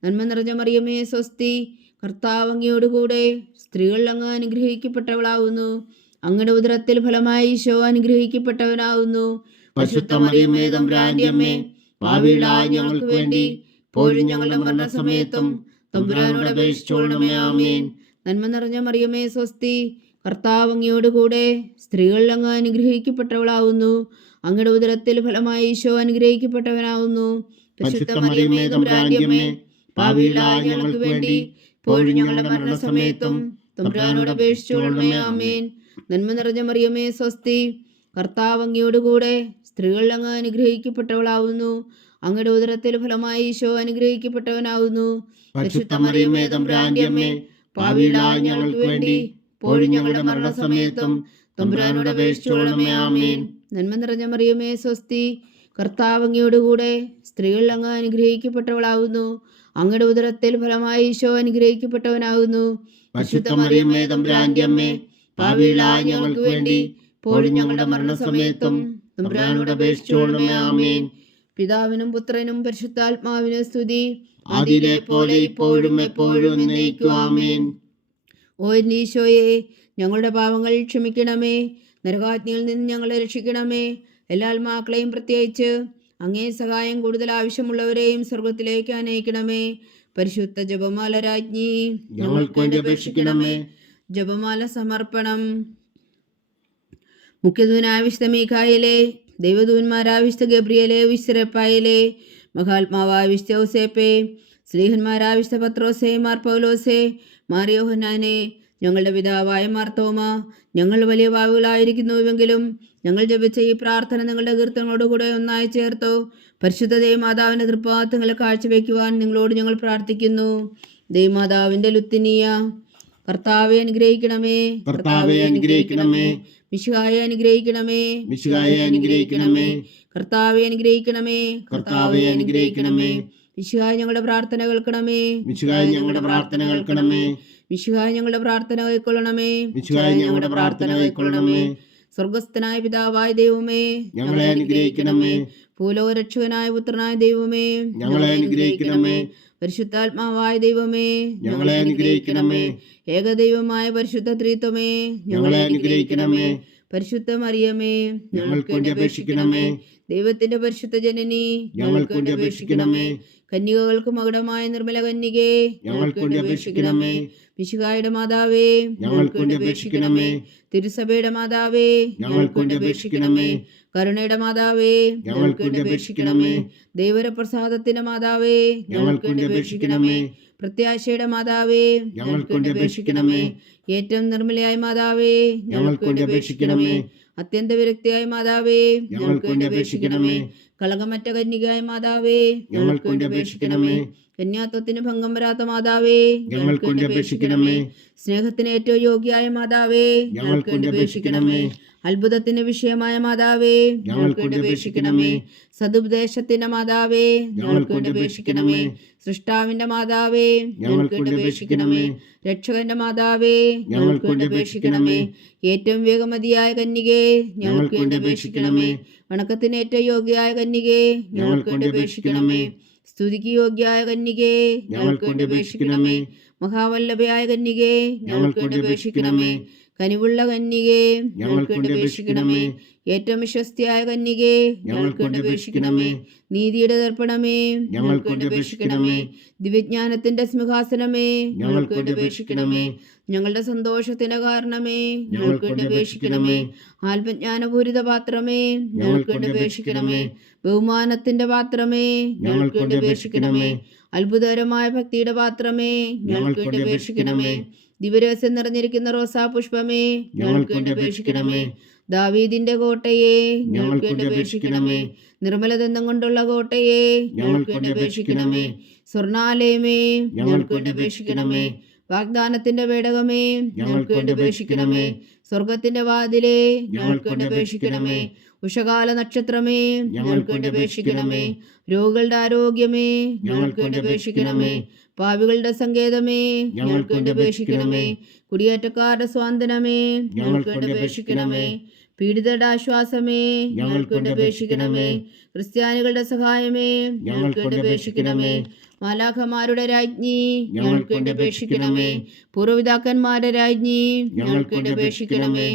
നന്മ നിറഞ്ഞ മറിയമേ സ്വസ്തി, കർത്താവ് അങ്ങയോടുകൂടെ സ്ത്രീകളിൽ അങ്ങ് അനുഗ്രഹിക്കപ്പെട്ടവളാവുന്നു. അങ്ങയുടെ ഉദരത്തിൽ ഫലമായി ഈശോ അനുഗ്രഹിക്കപ്പെട്ടവനാകുന്നു. പരിശുദ്ധ മറിയമേ തമ്പുരാന്റെ അമ്മേ, പാപികളായ ഞങ്ങൾക്ക് വേണ്ടി ഇപ്പോഴും ഞങ്ങളുടെ മരണസമയത്തും തമ്പുരാനോട് അപേക്ഷിച്ചുകൊള്ളണമേ. ആമേൻ. നന്മ നിറഞ്ഞ മറിയമേ സ്വസ്തി, കർത്താവ് അങ്ങയോടുകൂടെ സ്ത്രീകളിൽ അങ്ങ് അനുഗ്രഹിക്കപ്പെട്ടവളാവുന്നു. അങ്ങയുടെ ഉദരത്തിൽ ഫലമായി ഈശോ അനുഗ്രഹിക്കപ്പെട്ടവനാകുന്നു. പരിശുദ്ധ മറിയമേ തമ്പുരാന്റെ അമ്മേ, പാപികളായ ഞങ്ങൾക്ക് വേണ്ടി ഇപ്പോഴും ഞങ്ങളുടെ മരണസമയത്തും തമ്പുരാനോട് അപേക്ഷിച്ചുകൊള്ളണമേ. ആമേൻ. നന്മ നിറഞ്ഞ മറിയമേ സ്വസ്തി, കർത്താവ് അങ്ങയോടുകൂടെ സ്ത്രീകളിൽ അങ്ങ് അനുഗ്രഹിക്കപ്പെട്ടവളാവുന്നു. അങ്ങയുടെ ഉദരത്തിൽ ഫലമായി ഈശോ അനുഗ്രഹിക്കപ്പെട്ടവനാകുന്നു. പരിശുദ്ധ മറിയമേ തമ്പുരാന്റെ അമ്മേ, പാപികളായ ഞങ്ങൾക്ക് വേണ്ടി ഇപ്പോഴും ഞങ്ങളുടെ മരണസമയത്തും തമ്പുരാനോട് അപേക്ഷിച്ചുകൊള്ളണമേ. ആമേൻ. നന്മ നിറഞ്ഞ മറിയമേ സ്വസ്തി, കർത്താവ് അങ്ങയോടുകൂടെ സ്ത്രീകളിൽ അങ്ങ് അനുഗ്രഹിക്കപ്പെട്ടവളാവുന്നു. അങ്ങയുടെ ഉദരത്തിൽ ഫലമായി ഈശോ അനുഗ്രഹിക്കപ്പെട്ടവനാകുന്നു. പരിശുദ്ധ മറിയമേ തമ്പുരാന്റെ അമ്മേ, പാപികളായ ഞങ്ങൾക്ക് വേണ്ടി ഇപ്പോഴും ഞങ്ങളുടെ മരണസമയത്തും തമ്പുരാനോട് അപേക്ഷിച്ചുകൊള്ളണമേ. ആമേൻ. പിതാവിനും പുത്രനും പരിശുദ്ധാത്മാവിനും സ്തുതി, ആദിയിലെ പോലെ ഇപ്പോഴും എപ്പോഴും എന്നേക്കും. ആമേൻ. ഓ എൻ്റെ ഈശോയെ, ഞങ്ങളുടെ പാപങ്ങൾ ക്ഷമിക്കണമേ. നരകാജ്ഞയിൽ നിന്ന് ഞങ്ങളെ രക്ഷിക്കണമേ. എല്ലാ ആത്മാക്കളെയും പ്രത്യേകിച്ച് അങ്ങേ സഹായം കൂടുതൽ ആവശ്യമുള്ളവരെയും സ്വർഗത്തിലേക്ക് അനയിക്കണമേ. പരിശുദ്ധ ജപമാല രാജ്ഞി, ഞങ്ങൾക്ക് വേണ്ടി അപേക്ഷിക്കണമേ. ജപമാല സമർപ്പണം. മുഖ്യദൂനായ വിശുദ്ധ മീഖായേലേ, ദൈവദൂന്മാരായ വിശുദ്ധ ഗബ്രിയേലേ, വിശുദ്ധ റഫായേലേ, മഹാത്മാവായ വിശുദ്ധ ഔസേപ്പേ, സ്ലീഹന്മാരായ വിശുദ്ധ പത്രോസേ, മാർ പൗലോസേ, മാർ യോഹന്നാനെ, ഞങ്ങളുടെ പിതാവായ മാർത്തോമ, ഞങ്ങൾ വലിയ പാപികളായിരിക്കുന്നുവെങ്കിലും ഞങ്ങൾ ജപിച്ച ഈ പ്രാർത്ഥന നിങ്ങളുടെ കീർത്തനങ്ങളോടുകൂടെ ഒന്നായി ചേർത്തോ. പരിശുദ്ധ ദൈവമാതാവിൻ്റെ തൃപ്പാദങ്ങളെ കാഴ്ചവെക്കുവാൻ നിങ്ങളോട് ഞങ്ങൾ പ്രാർത്ഥിക്കുന്നു. ദൈവമാതാവിൻ്റെ ലുത്തിനിയ, കർത്താവെ അനുഗ്രഹിക്കണമേ. കർത്താവെ അനുഗ്രഹിക്കണമേ. മിശിഹായെ അനുഗ്രഹിക്കണമേ. മിശിഹായെ അനുഗ്രഹിക്കണമേ. കർത്താവെ അനുഗ്രഹിക്കണമേ. കർത്താവെ അനുഗ്രഹിക്കണമേ. മിശിഹായെ ഞങ്ങളുടെ പ്രാർത്ഥന കേൾക്കണമേ. മിശിഹായെ ഞങ്ങളുടെ പ്രാർത്ഥന കേൾക്കണമേ. മിശിഹായെ ഞങ്ങളുടെ പ്രാർത്ഥന കൈക്കൊള്ളണമേ. മിശിഹായെ ഞങ്ങളുടെ പ്രാർത്ഥന കൈക്കൊള്ളണമേ. സ്വർഗസ്ഥനായ പിതാവായ ദൈവമേ, ഞങ്ങളെ അനുഗ്രഹിക്കണമേ. ഭൂലോകരക്ഷകനായ പുത്രനായ ദൈവമേ, ഞങ്ങളെ അനുഗ്രഹിക്കണമേ. പരിശുദ്ധാത്മാവായ ദൈവമേ, ഞങ്ങളെ അനുഗ്രഹിക്കണമേ. ഏകദൈവമായ പരിശുദ്ധ ത്രിത്വമേ, ഞങ്ങളെ അനുഗ്രഹിക്കണമേ. പരിശുദ്ധ മറിയമേ, ഞങ്ങൾക്ക് വേണ്ടി അപേക്ഷിക്കണമേ. ദൈവത്തിന്റെ പരിശുദ്ധ ജനനി, ഞങ്ങൾക്ക് വേണ്ടി അപേക്ഷിക്കണമേ. കന്യകകൾക്ക് മകുടമായ നിർമ്മല കന്യകേ, ഞങ്ങൾക്ക് വേണ്ടി അപേക്ഷിക്കണമേ. മിശിഹായുടെ മാതാവേ, ഞങ്ങൾക്ക് വേണ്ടി അപേക്ഷിക്കണമേ. തിരുസഭയുടെ മാതാവേ, ഞങ്ങൾക്ക് വേണ്ടി അപേക്ഷിക്കണമേ. കരുണയുടെ മാതാവേ, ഞങ്ങൾക്ക് വേണ്ടി അപേക്ഷിക്കണമേ. ദൈവപ്രസാദത്തിന്റെ മാതാവേ, ഞങ്ങൾക്ക് വേണ്ടി അപേക്ഷിക്കണമേ. പ്രത്യാശയുടെ മാതാവേ, ഞങ്ങൾക്ക് വേണ്ടി അപേക്ഷിക്കണമേ. ഏറ്റവും നിർമ്മലയായ മാതാവേ, ഞങ്ങൾക്ക് വേണ്ടി അപേക്ഷിക്കണമേ. അത്യന്ത വിരക്തിയായ മാതാവേ, ഞങ്ങൾക്ക് വേണ്ടി അപേക്ഷിക്കണമേ. കളങ്കമറ്റ കന്യകയായ മാതാവേ, ഞങ്ങൾക്ക് വേണ്ടി അപേക്ഷിക്കണമേ. കന്യാത്വത്തിന് ഭംഗം വരാത്ത മാതാവേ, ഞങ്ങൾക്ക് വേണ്ടി അപേക്ഷിക്കണമേ. സ്നേഹത്തിന് ഏറ്റവും യോഗ്യയായ മാതാവേ, ഞങ്ങൾക്ക് വേണ്ടി അപേക്ഷിക്കണമേ. അത്ഭുതത്തിന് വിഷയമായ മാതാവേ, ഞങ്ങൾക്ക് വേണ്ടി അപേക്ഷിക്കണമേ. സതുപദേശത്തിന്റെ മാതാവേ, ഞങ്ങൾക്ക് വേണ്ടി അപേക്ഷിക്കണമേ. സൃഷ്ടാവിന്റെ മാതാവേ, ഞങ്ങൾക്ക് വേണ്ടി അപേക്ഷിക്കണമേ. രക്ഷകന്റെ മാതാവേ, ഞങ്ങൾക്ക് വേണ്ടി അപേക്ഷിക്കണമേ. ഏറ്റവും വേഗമതിയായ കന്യകേ, ഞങ്ങൾക്ക് വേണ്ടി അപേക്ഷിക്കണമേ. വണക്കത്തിന് ഏറ്റവും യോഗ്യയായ കന്യകേ, ഞങ്ങൾക്ക് വേണ്ടി അപേക്ഷിക്കണമേ. സ്തുതിക്ക് യോഗ്യയായ കന്യകേ, ഞങ്ങൾക്ക് വേണ്ടി അപേക്ഷിക്കണമേ. മഹാവല്ലഭയായ കന്യകേ, ഞങ്ങൾക്ക് വേണ്ടി അപേക്ഷിക്കണമേ. കനിവുള്ള കന്യകേ, ഞങ്ങൾക്ക് വേണ്ടി അപേക്ഷിക്കണമേ. ഏറ്റവും വിശ്വസ്തയായ കന്യകേ, ഞങ്ങൾക്ക് വേണ്ടി അപേക്ഷിക്കണമേ. നീതിയുടെ ദർപ്പണമേ, ഞങ്ങൾക്ക് വേണ്ടി അപേക്ഷിക്കണമേ. ദിവ്യജ്ഞാനത്തിന്റെ സിംഹാസനമേ, ഞങ്ങൾക്ക് വേണ്ടി അപേക്ഷിക്കണമേ. ഞങ്ങളുടെ സന്തോഷത്തിന്റെ കാരണമേ, ഞങ്ങൾക്ക് വേണ്ടി അപേക്ഷിക്കണമേ. ആത്മജ്ഞാനപൂരിത പാത്രമേ, ഞങ്ങൾക്ക് വേണ്ടി അപേക്ഷിക്കണമേ. ബഹുമാനത്തിന്റെ പാത്രമേ, ഞങ്ങൾക്ക് വേണ്ടി അപേക്ഷിക്കണമേ. അത്ഭുതകരമായ ഭക്തിയുടെ പാത്രമേ, ഞങ്ങൾക്ക് വേണ്ടി അപേക്ഷിക്കണമേ. ദിവരഹസ്യം നിറഞ്ഞിരിക്കുന്ന റോസാ പുഷ്പമേ, ഞങ്ങൾക്ക് വേണ്ടി അപേക്ഷിക്കണമേ. ദാവീദിന്റെ കോട്ടയെ, ഞങ്ങൾക്ക് വേണ്ടി അപേക്ഷിക്കണമേ. നിർമ്മലദന്തം കൊണ്ടുള്ള കോട്ടയെ, ഞങ്ങൾക്ക് വേണ്ടി അപേക്ഷിക്കണമേ. സ്വർണാലയമേ, ഞങ്ങൾക്ക് വേണ്ടി അപേക്ഷിക്കണമേ. വാഗ്ദാനത്തിന്റെ പേടകമേ, ഞങ്ങൾക്ക് വേണ്ടി അപേക്ഷിക്കണമേ. സ്വർഗത്തിന്റെ വാതിലേ, ഞങ്ങൾക്ക് വേണ്ടി അപേക്ഷിക്കണമേ. ഉഷകാല നക്ഷത്രമേ, ഞങ്ങൾക്ക് വേണ്ടി അപേക്ഷിക്കണമേ. രോഗികളുടെ ആരോഗ്യമേ, ഞങ്ങൾക്ക് വേണ്ടി അപേക്ഷിക്കണമേ. പാപികളുടെ സങ്കേതമേ, ഞങ്ങൾക്ക് വേണ്ടി അപേക്ഷിക്കണമേ. കുടിയേറ്റക്കാരുടെ സ്വാന്തനമേ, ഞങ്ങൾക്ക് വേണ്ടി അപേക്ഷിക്കണമേ. പീഡിതരുടെ ആശ്വാസമേ, ഞങ്ങൾക്ക് വേണ്ടി അപേക്ഷിക്കണമേ. ക്രിസ്ത്യാനികളുടെ സഹായമേ, ഞങ്ങൾക്ക് വേണ്ടി അപേക്ഷിക്കണമേ. മാലാഖമാരുടെ രാജ്ഞി, ഞങ്ങൾക്ക് വേണ്ടി അപേക്ഷിക്കണമേ. പൂർവ്വപിതാക്കന്മാരുടെ രാജ്ഞി, ഞങ്ങൾക്ക് വേണ്ടി അപേക്ഷിക്കണമേ.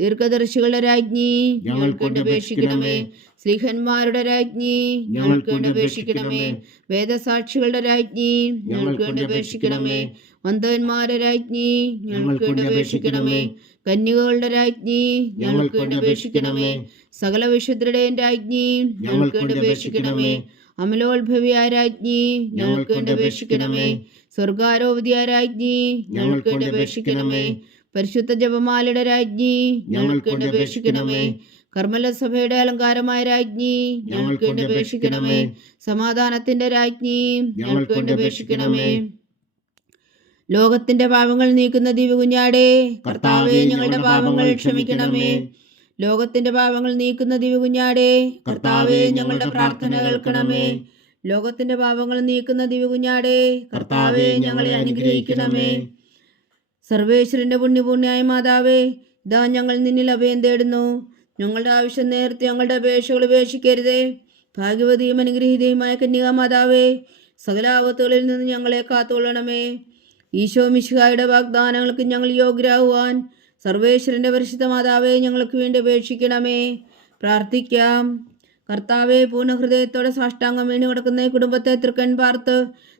ദീർഘദർശികളുടെ രാജ്ഞി, ഞങ്ങൾക്ക് വേണ്ടി അപേക്ഷിക്കണമേ. സ്ത്രീഹന്മാരുടെ രാജ്ഞി, ഞങ്ങൾക്ക് വേണ്ടി അപേക്ഷിക്കണമേ. വേദസാക്ഷികളുടെ രാജ്ഞി, ഞങ്ങൾക്ക് വേണ്ടി അപേക്ഷിക്കണമേ. വന്ധവന്മാരുടെ രാജ്ഞി, ഞങ്ങൾക്ക് വേണ്ടി അപേക്ഷിക്കണമേ. കന്യകകളുടെ രാജ്ഞി, ഞങ്ങൾക്ക് വേണ്ടി അപേക്ഷിക്കണമേ. സകല വിശുദ്ധരുടെയും രാജ്ഞി, ഞങ്ങൾക്ക് വേണ്ടി അപേക്ഷിക്കണമേ. അമലോത്ഭവിയായ രാജ്ഞി, ഞങ്ങൾക്ക് വേണ്ടി അപേക്ഷിക്കണമേ. സ്വർഗാരോപതിയായ രാജ്ഞി, ഞങ്ങൾക്ക് വേണ്ടി അപേക്ഷിക്കണമേ. പരിശുദ്ധ ജപമാലയുടെ രാജ്ഞി, ഞങ്ങൾക്ക് വേണ്ടി അപേക്ഷിക്കണമേ. കർമ്മല സഭയുടെ അലങ്കാരമായ രാജ്ഞി, ഞങ്ങൾക്ക് വേണ്ടി അപേക്ഷിക്കണമേ. സമാധാനത്തിന്റെ രാജ്ഞി, ഞങ്ങൾക്ക് വേണ്ടി അപേക്ഷിക്കണമേ. ലോകത്തിന്റെ പാപങ്ങൾ നീക്കുന്ന ദിവ്യകുഞ്ഞാടേ, കർത്താവേ ഞങ്ങളുടെ പാപങ്ങൾ ക്ഷമിക്കണമേ. ലോകത്തിന്റെ പാപങ്ങൾ നീക്കുന്ന ദിവ്യകുഞ്ഞാടേ, കർത്താവേ ഞങ്ങളുടെ പ്രാർത്ഥന കേൾക്കണമേ. ലോകത്തിന്റെ പാപങ്ങൾ നീക്കുന്ന ദിവ്യകുഞ്ഞാടേ, കർത്താവേ ഞങ്ങളെ അനുഗ്രഹിക്കണമേ. സർവേശ്വരന്റെ പുണ്യപൂർണ്ണയായ മാതാവേ, ഇതാ ഞങ്ങൾ നിന്നിൽ അഭയം തേടുന്നു. ഞങ്ങളുടെ ആവശ്യം നേരത്തെ ഞങ്ങളുടെ അപേക്ഷകൾ ഉപേക്ഷിക്കരുതേ. ഭാഗ്യവതിയും അനുഗ്രഹീതയുമായ കന്യകാമാതാവേ, സകല ആപത്തുകളിൽ നിന്ന് ഞങ്ങളെ കാത്തുകൊള്ളണമേ. ഈശോ മിശിഹായുടെ വാഗ്ദാനങ്ങൾക്ക് ഞങ്ങൾ യോഗ്യരാകുവാൻ സർവേശ്വരന്റെ പരിശുദ്ധ മാതാവേ ഞങ്ങൾക്ക് വേണ്ടി അപേക്ഷിക്കണമേ. പ്രാർത്ഥിക്കാം. കർത്താവെ, പൂർണ്ണഹൃദയത്തോടെ സാഷ്ടാംഗം വീണു കിടക്കുന്ന ഈ കുടുംബത്തെ തൃക്കൺ പാർത്ത്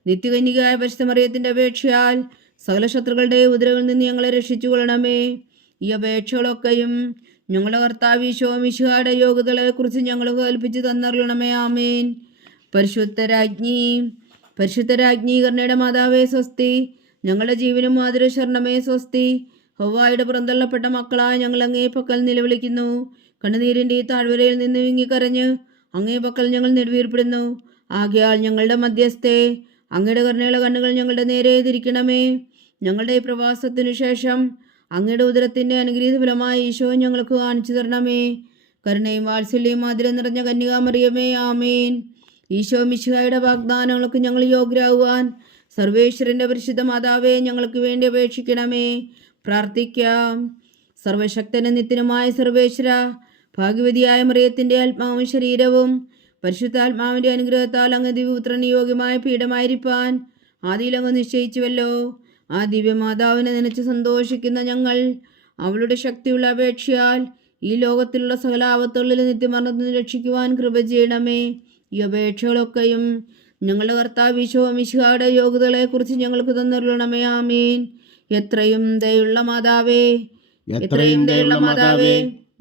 നിത്യകന്യകയായ പരിശുദ്ധ മറിയത്തിന്റെ അപേക്ഷയാൽ സകല ശത്രുക്കളുടെ ഉപദ്രവങ്ങളിൽ നിന്ന് ഞങ്ങളെ രക്ഷിച്ചു കൊള്ളണമേ. ഈ അപേക്ഷകളൊക്കെയും ഞങ്ങളുടെ കർത്താവ് ഈശോ മിശിഹായുടെ യോഗ്യതകളെക്കുറിച്ച് ഞങ്ങൾ കൽപ്പിച്ച് തന്നറിയണമേ. ആമേൻ. പരിശുദ്ധ രാജ്ഞി കരുണയുടെ മാതാവേ സ്വസ്തി. ഞങ്ങളുടെ ജീവനും മാതൃ ശരണമേ സ്വസ്തി. ഹവ്വായുടെ പുറന്തള്ളപ്പെട്ട മക്കളായ ഞങ്ങൾ അങ്ങേ പക്കൽ നിലവിളിക്കുന്നു. കണ്ണുനീരിൻ്റെ ഈ താഴ്വരയിൽ നിന്ന് വിങ്ങിക്കരഞ്ഞ് അങ്ങേ പക്കൽ ഞങ്ങൾ നെടുവീർപ്പെടുന്നു. ആകയാൽ ഞങ്ങളുടെ മധ്യസ്ഥേ, അങ്ങയുടെ കരുണയുള്ള കണ്ണുകൾ ഞങ്ങളുടെ നേരെ തിരിക്കണമേ. ഞങ്ങളുടെ ഈ പ്രവാസത്തിനു ശേഷം അങ്ങയുടെ ഉദരത്തിൻ്റെ അനുഗ്രഹീത ഫലമായി ഈശോ ഞങ്ങൾക്ക് കാണിച്ചു തരണമേ. കരുണയും വാത്സല്യവും മധുരം നിറഞ്ഞ കന്യകാമറിയമേ, ആമേൻ. ഈശോ മിശിഹായുടെ വാഗ്ദാനങ്ങൾക്ക് ഞങ്ങൾ യോഗ്യരാകുവാൻ സർവേശ്വരന്റെ പരിശുദ്ധ മാതാവേ ഞങ്ങൾക്ക് വേണ്ടി അപേക്ഷിക്കണമേ. പ്രാർത്ഥിക്കാം. സർവശക്തനും നിത്യനുമായ സർവേശ്വര, ഭാഗ്യവതിയായ മറിയത്തിൻ്റെ ആത്മാവും ശരീരവും പരിശുദ്ധാത്മാവിൻ്റെ അനുഗ്രഹത്താൽ അങ്ങ് ദിവ്യപുത്രന് യോഗ്യമായ പീഠമായിരിക്കാൻ ആദിയിൽ അങ്ങ് നിശ്ചയിച്ചുവല്ലോ. ആ ദിവ്യമാതാവിനെ നനച്ച് സന്തോഷിക്കുന്ന ഞങ്ങൾ അവളുടെ ശക്തിയുള്ള അപേക്ഷയാൽ ഈ ലോകത്തിലുള്ള സകല ആപത്തുകളിൽ നിത്യമരണത്തിന് രക്ഷിക്കുവാൻ കൃപ ചെയ്യണമേ. ഈ അപേക്ഷകളൊക്കെയും ഞങ്ങളുടെ കർത്താവ് ഈശോ മിശിഹായുടെ യോഗ്യതകളെക്കുറിച്ച് ഞങ്ങൾക്ക് തന്നരുളണമേ. ആമീൻ. എത്രയും ദയുള്ള മാതാവേ,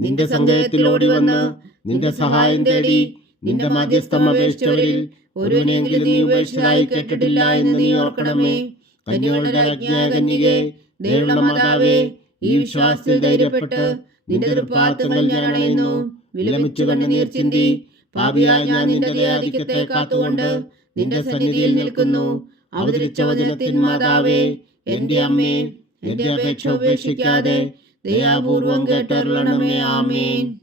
നിന്റെ സങ്കേതത്തിൽ ഓടി വന്ന് നിന്റെ സഹായം തേടി നിന്റെ മധ്യസ്ഥം അപേക്ഷിച്ചവരിൽ ഒരുവനെങ്കിലും നീ ഉപേക്ഷിച്ചതായി കേട്ടിട്ടില്ല എന്ന് നീ ഓർക്കണമേ. കന്യകളുടെ രാജ്ഞിയായ കന്യകേ, ദയുള്ള മാതാവേ, ഈ വിശ്വാസത്തിൽ ധൈര്യപ്പെട്ട് നിന്റെ തൃപ്പാദങ്ങൾ ഞാൻ അണയുന്നു. വിലമിച്ചു കണ്ണുനീർ ചിന്തി പാപിയായ ഞാൻ നിന്റെ ദയാധിക്യത്തെ കാത്തുകൊണ്ട് നിന്റെ സന്നിധിയിൽ നിൽക്കുന്നു. അവതരിച്ച വചനത്തിൻ മാതാവേ, എന്റെ അമ്മേ, എന്റെ അപേക്ഷ ഉപേക്ഷിക്കാതെ ദയാപൂർവം കേട്ടരുളണമേ. ആമേൻ.